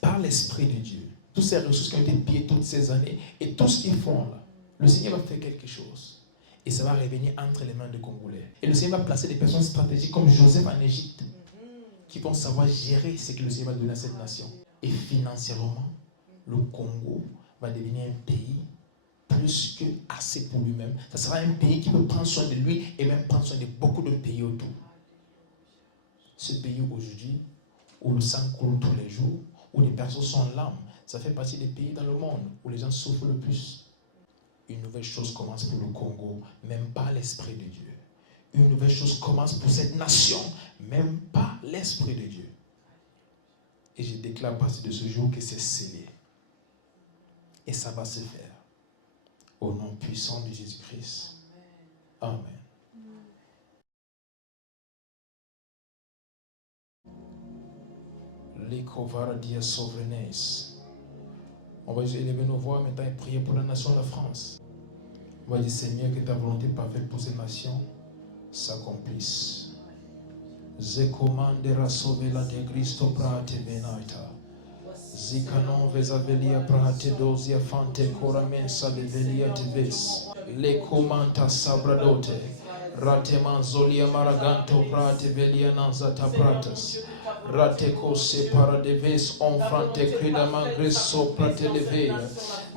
Par l'Esprit de Dieu. Toutes ces ressources qui ont été pillées toutes ces années et tout ce qu'ils font là, le Seigneur va faire quelque chose. Et ça va revenir entre les mains des Congolais. Et le Seigneur va placer des personnes stratégiques comme Joseph en Égypte qui vont savoir gérer ce que le Seigneur va donner à cette nation. Et financièrement, le Congo va devenir un pays plus que assez pour lui-même. Ça sera un pays qui peut prendre soin de lui et même prendre soin de beaucoup de pays autour. Ce pays aujourd'hui, où le sang coule tous les jours, où les personnes sont en larmes, ça fait partie des pays dans le monde où les gens souffrent le plus. Une nouvelle chose commence pour le Congo, même pas l'Esprit de Dieu. Une nouvelle chose commence pour cette nation, même pas l'Esprit de Dieu. Et je déclare à partir de ce jour que c'est scellé. Et ça va se faire. Au nom puissant de Jésus-Christ. Amen. L'écovaradia souverainesse. On va élever nos voix maintenant et prier pour la nation de la France. On va dire, Seigneur, que ta volonté parfaite pour cette nation s'accomplisse. Ze commandera sovela de Christo prate benaita. Zikanon vezavelia prahate dozia fante koramensa levelia tives. Le comanta sabradote. Rateman zolia maraganto prate velia nanzata pratas. Rate kose paradeves on frante crida magresso prate leveia.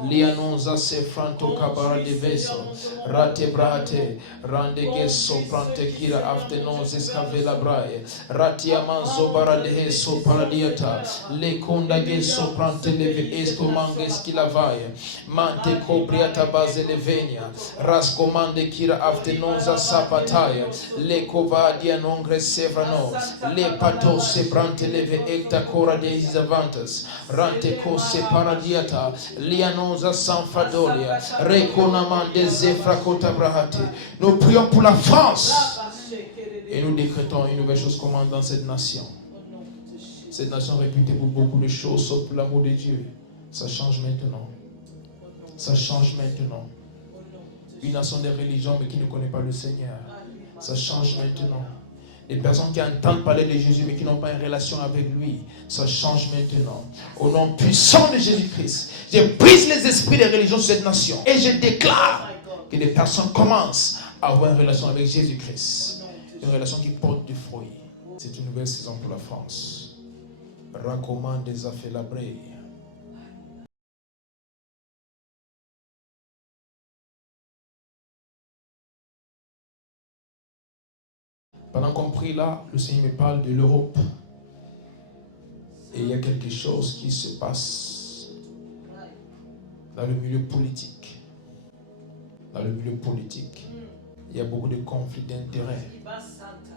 Lianonza se franto cabara deveso. Rate brate. Rande gesso prante kira aftenonzes cavela brae. Ratia manzo baradehe so paradiata. Le conda gesso prante leve esto manges kilavaia. Mante cobriata base levenia. Rascomande kira aftenonza sapataya. Le covadia non gresevrano. Le pato se prante leve ecta cora deis avantas. Rante cose paradiata. Lianonza sanfadolia. Reconamande zefra kota brahate. Nous prions pour la France. Et nous décrétons une nouvelle chose commande dans cette nation. Cette nation réputée pour beaucoup de choses, sauf pour l'amour de Dieu. Ça change maintenant. Ça change maintenant. Une nation des religions mais qui ne connaît pas le Seigneur. Ça change maintenant. Des personnes qui entendent parler de Jésus mais qui n'ont pas une relation avec lui. Ça change maintenant. Au nom puissant de Jésus-Christ, je brise les esprits des religions de cette nation. Et je déclare que des personnes commencent à avoir une relation avec Jésus-Christ. Une relation qui porte du fruit. C'est une nouvelle saison pour la France. Recommande des affaires labrées. Pendant qu'on prie là, le Seigneur me parle de l'Europe. Et il y a quelque chose qui se passe dans le milieu politique. Dans le milieu politique, il y a beaucoup de conflits d'intérêts.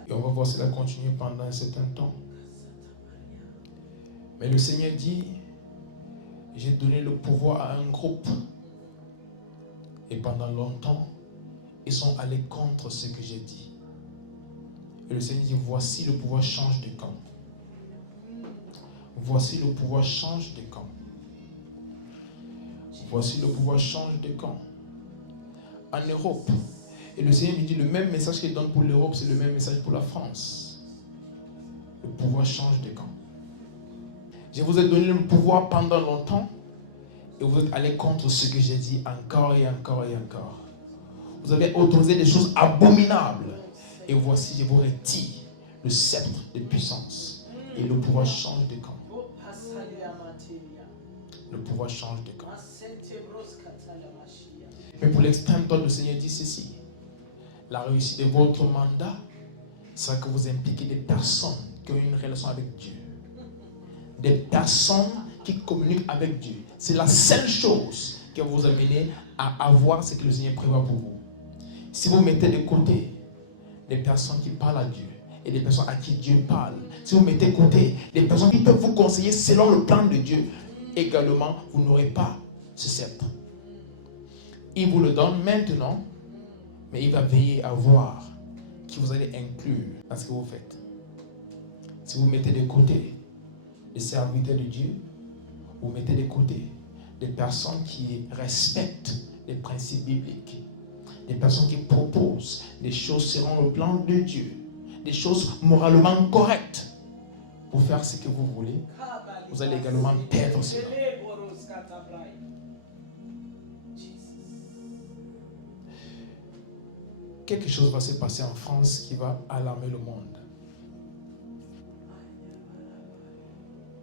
Et on va voir cela continuer pendant un certain temps. Mais le Seigneur dit, j'ai donné le pouvoir à un groupe. Et pendant longtemps, ils sont allés contre ce que j'ai dit. Et le Seigneur dit, voici le pouvoir change de camp. Voici le pouvoir change de camp. Voici le pouvoir change de camp. En Europe. Et le Seigneur me dit, le même message qu'il donne pour l'Europe, c'est le même message pour la France. Le pouvoir change de camp. Je vous ai donné le pouvoir pendant longtemps et vous êtes allés contre ce que j'ai dit encore et encore et encore. Vous avez autorisé des choses abominables. Et voici, je vous retire le sceptre de puissance. Et le pouvoir change de camp. Le pouvoir change de camp. Mais pour l'extrême droite, le Seigneur dit ceci. La réussite de votre mandat sera que vous impliquez des personnes qui ont une relation avec Dieu. Des personnes qui communiquent avec Dieu. C'est la seule chose qui va vous amener à avoir ce que le Seigneur prévoit pour vous. Si vous mettez de côté des personnes qui parlent à Dieu et des personnes à qui Dieu parle, si vous mettez de côté des personnes qui peuvent vous conseiller selon le plan de Dieu, également, vous n'aurez pas ce sceptre. Il vous le donne maintenant, mais il va veiller à voir qui vous allez inclure dans ce que vous faites. Si vous mettez de côté les serviteurs de Dieu, vous mettez de côté des personnes qui respectent les principes bibliques, des personnes qui proposent des choses selon le plan de Dieu, des choses moralement correctes pour faire ce que vous voulez, vous allez également perdre cela. Quelque chose va se passer en France qui va alarmer le monde.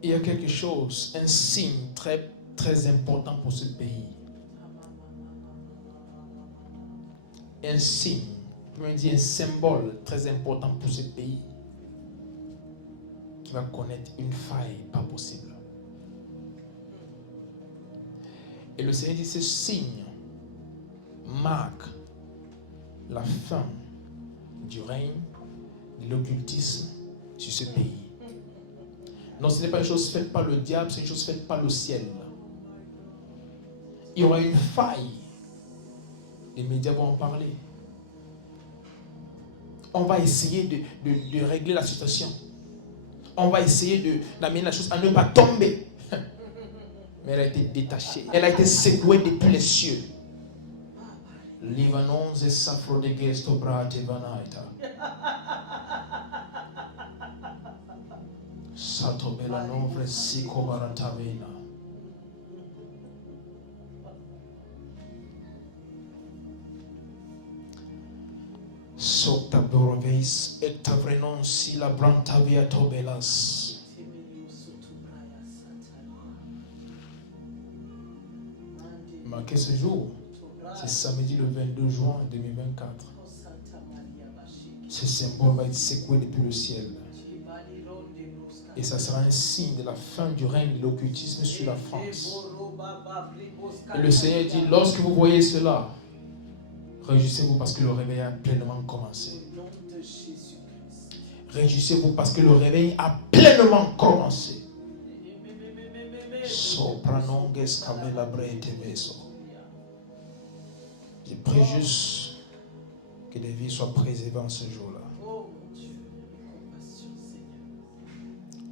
Il y a quelque chose, un signe très, très important pour ce pays. Un signe, je dire un symbole très important pour ce pays qui va connaître une faille pas possible. Et le Seigneur dit, ce signe marque la fin du règne de l'occultisme sur ce pays. Non, ce n'est pas une chose faite par le diable, c'est une chose faite par le ciel. Il y aura une faille. Les médias vont en parler. On va essayer de régler la situation. On va essayer d'amener la chose à ne pas tomber. Mais elle a été détachée. Elle a été secouée depuis les cieux. Livanon et safro de gesto brate vanaita. Satobela novre siko baratavena. Sokta boroveis et tavrenon si la brantavia tobelas. Marquez ce jour, c'est samedi le 22 juin 2024. Ce symbole va être secoué depuis le ciel. Et ça sera un signe de la fin du règne de l'occultisme sur la France. Et le Seigneur dit, lorsque vous voyez cela, réjouissez-vous parce que le réveil a pleinement commencé. Réjouissez-vous parce que le réveil a pleinement commencé. Je prie juste que des vies soient préservées en ce jour-là.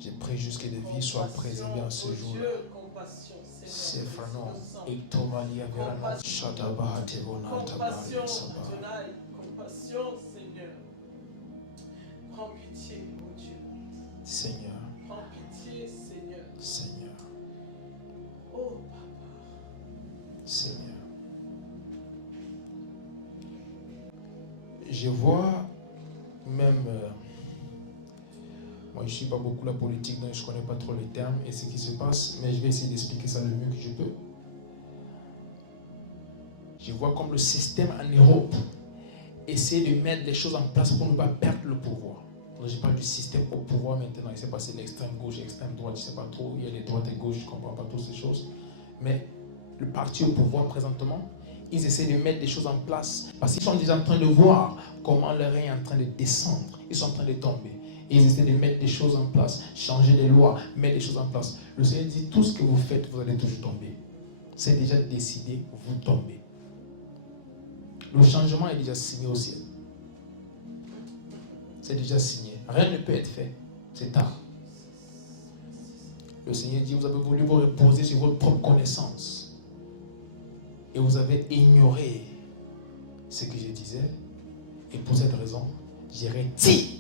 Je prie juste que des vies soient préservées en ce jour-là. C'est Frano et Tomalia Verano Shadaba Tevona Tabari Saba. Compassion, Seigneur. Prends pitié, mon Dieu. Seigneur. Prends pitié, Seigneur. Seigneur. Oh, Papa. Seigneur. Je vois même... moi, je ne suis pas beaucoup la politique, donc je ne connais pas trop les termes et ce qui se passe, mais je vais essayer d'expliquer ça le mieux que je peux. Je vois comme le système en Europe essaie de mettre les choses en place pour ne pas perdre le pouvoir. Donc, je parle du système au pouvoir maintenant. Il s'est passé l'extrême gauche, l'extrême droite, je ne sais pas trop. Il y a les droites et gauches, je ne comprends pas toutes ces choses. Mais le parti au pouvoir présentement, ils essaient de mettre des choses en place parce qu'ils sont déjà en train de voir comment le règne est en train de descendre. Ils sont en train de tomber. Et ils essaient de mettre des choses en place, changer des lois, mettre des choses en place. Le Seigneur dit, tout ce que vous faites, vous allez toujours tomber. C'est déjà décidé, vous tombez. Le changement est déjà signé au ciel. C'est déjà signé. Rien ne peut être fait. C'est tard. Le Seigneur dit, vous avez voulu vous reposer sur votre propre connaissance. Et vous avez ignoré ce que je disais. Et pour cette raison, j'ai retiré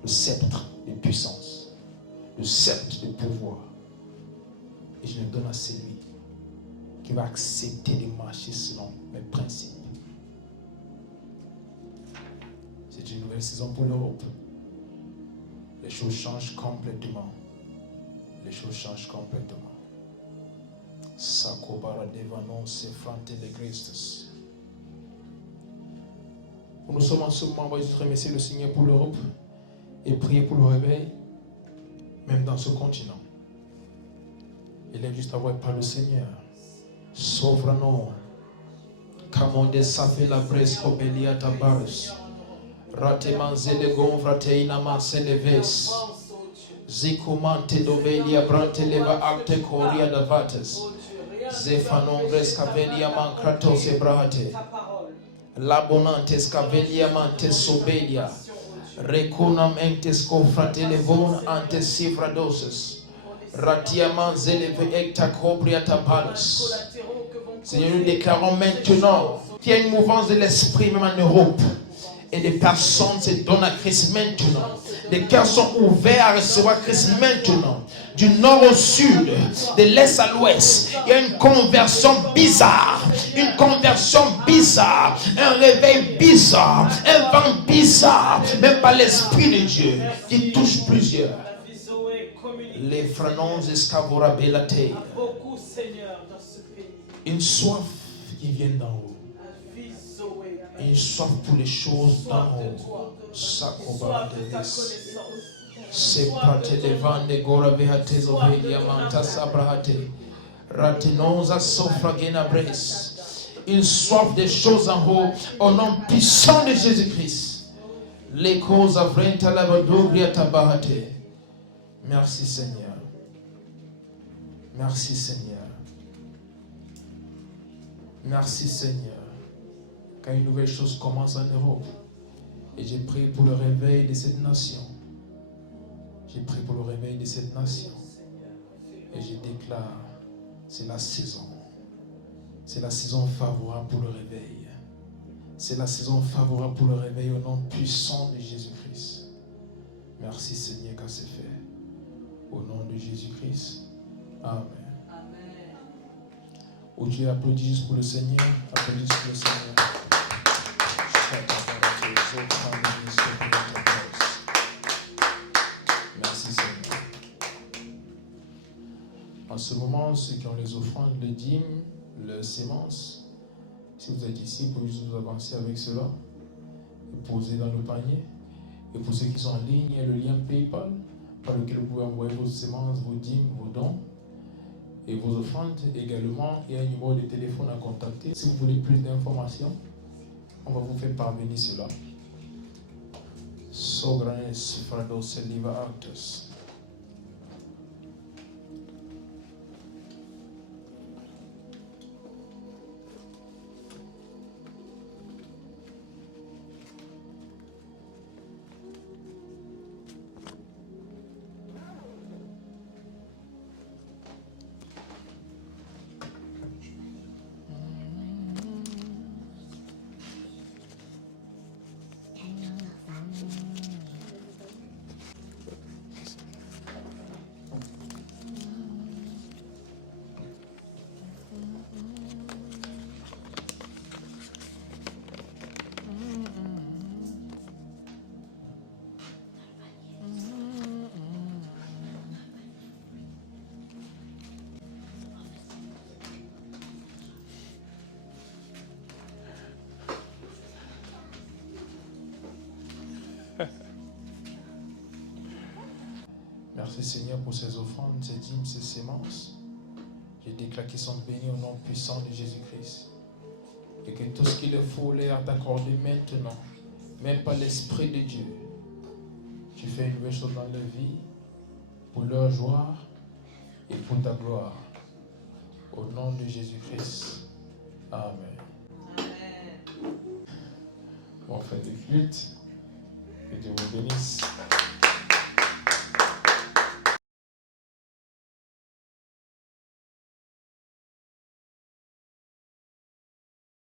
le sceptre de puissance, le sceptre de pouvoir. Et je le donne à celui qui va accepter de marcher selon mes principes. C'est une nouvelle saison pour l'Europe. Les choses changent complètement. Les choses changent complètement. Sakobara devanon se frante de Christus. Nous sommes en ce moment, on va juste remercier le Seigneur pour l'Europe et prier pour le réveil, même dans ce continent. Il est juste à voir par le Seigneur. Sovrano. Kamonde safe la bresco belia tabaris. Rateman zelegon frateina manseleves. Zikumante dovelia brante leva acte coria davates. Zefanon grescavelia mancratos ebrate. Labonantes cavelia mantes sobelia. Recunam entes confratelevon antes cifradoses. Ratiaman zeleve ecta cobria tapalos. Seigneur, nous déclarons maintenant qu'il y a une mouvance de l'esprit même en Europe. Et des personnes se donnent à Christ maintenant. Les cœurs sont ouverts à recevoir Christ maintenant. Du nord au sud, de l'est à l'ouest, il y a une conversion bizarre. Une conversion bizarre. Un réveil bizarre. Un vent bizarre. Même par l'Esprit de Dieu qui touche plusieurs. Les franons escavora belate. Une soif qui vient d'en haut. Une soif pour les choses d'en haut. Sakoba devis. Se prate levande gora vehates ovelia mantas abrahate. Ratenosa sofragena bres. Une soif des choses en haut au nom puissant de Jésus-Christ. Les causes avrenta lavadogria tabahate. Merci Seigneur. Merci Seigneur. Merci Seigneur. Quand une nouvelle chose commence en Europe. Et j'ai prié pour le réveil de cette nation. J'ai prié pour le réveil de cette nation. Et je déclare, c'est la saison. C'est la saison favorable pour le réveil. C'est la saison favorable pour le réveil au nom puissant de Jésus-Christ. Merci Seigneur car c'est fait. Au nom de Jésus-Christ. Amen. Amen. Ou tu applaudis juste pour le Seigneur. Applaudis pour le Seigneur. Merci Seigneur. En ce moment, ceux qui ont les offrandes, les dîmes, les sémences, si vous êtes ici, vous pouvez juste vous avancer avec cela et poser dans le panier. Et pour ceux qui sont en ligne, il y a le lien PayPal par lequel vous pouvez envoyer vos sémences, vos dîmes, vos dons et vos offrandes. Également, il y a un numéro de téléphone à contacter. Si vous voulez plus d'informations, on va vous faire parvenir cela. Sogranes Frados Seliva Actus. Merci Seigneur pour ces offrandes, ces dîmes, ces sémences. Je déclare qu'ils sont bénis au nom puissant de Jésus-Christ. Et que tout ce qu'il leur faut leur t'accorder maintenant, même par l'Esprit de Dieu, tu fais une nouvelle chose dans leur vie, pour leur joie et pour ta gloire. Au nom de Jésus-Christ. Amen. Amen. Bon, faites des flûtes. Que Dieu vous bénisse.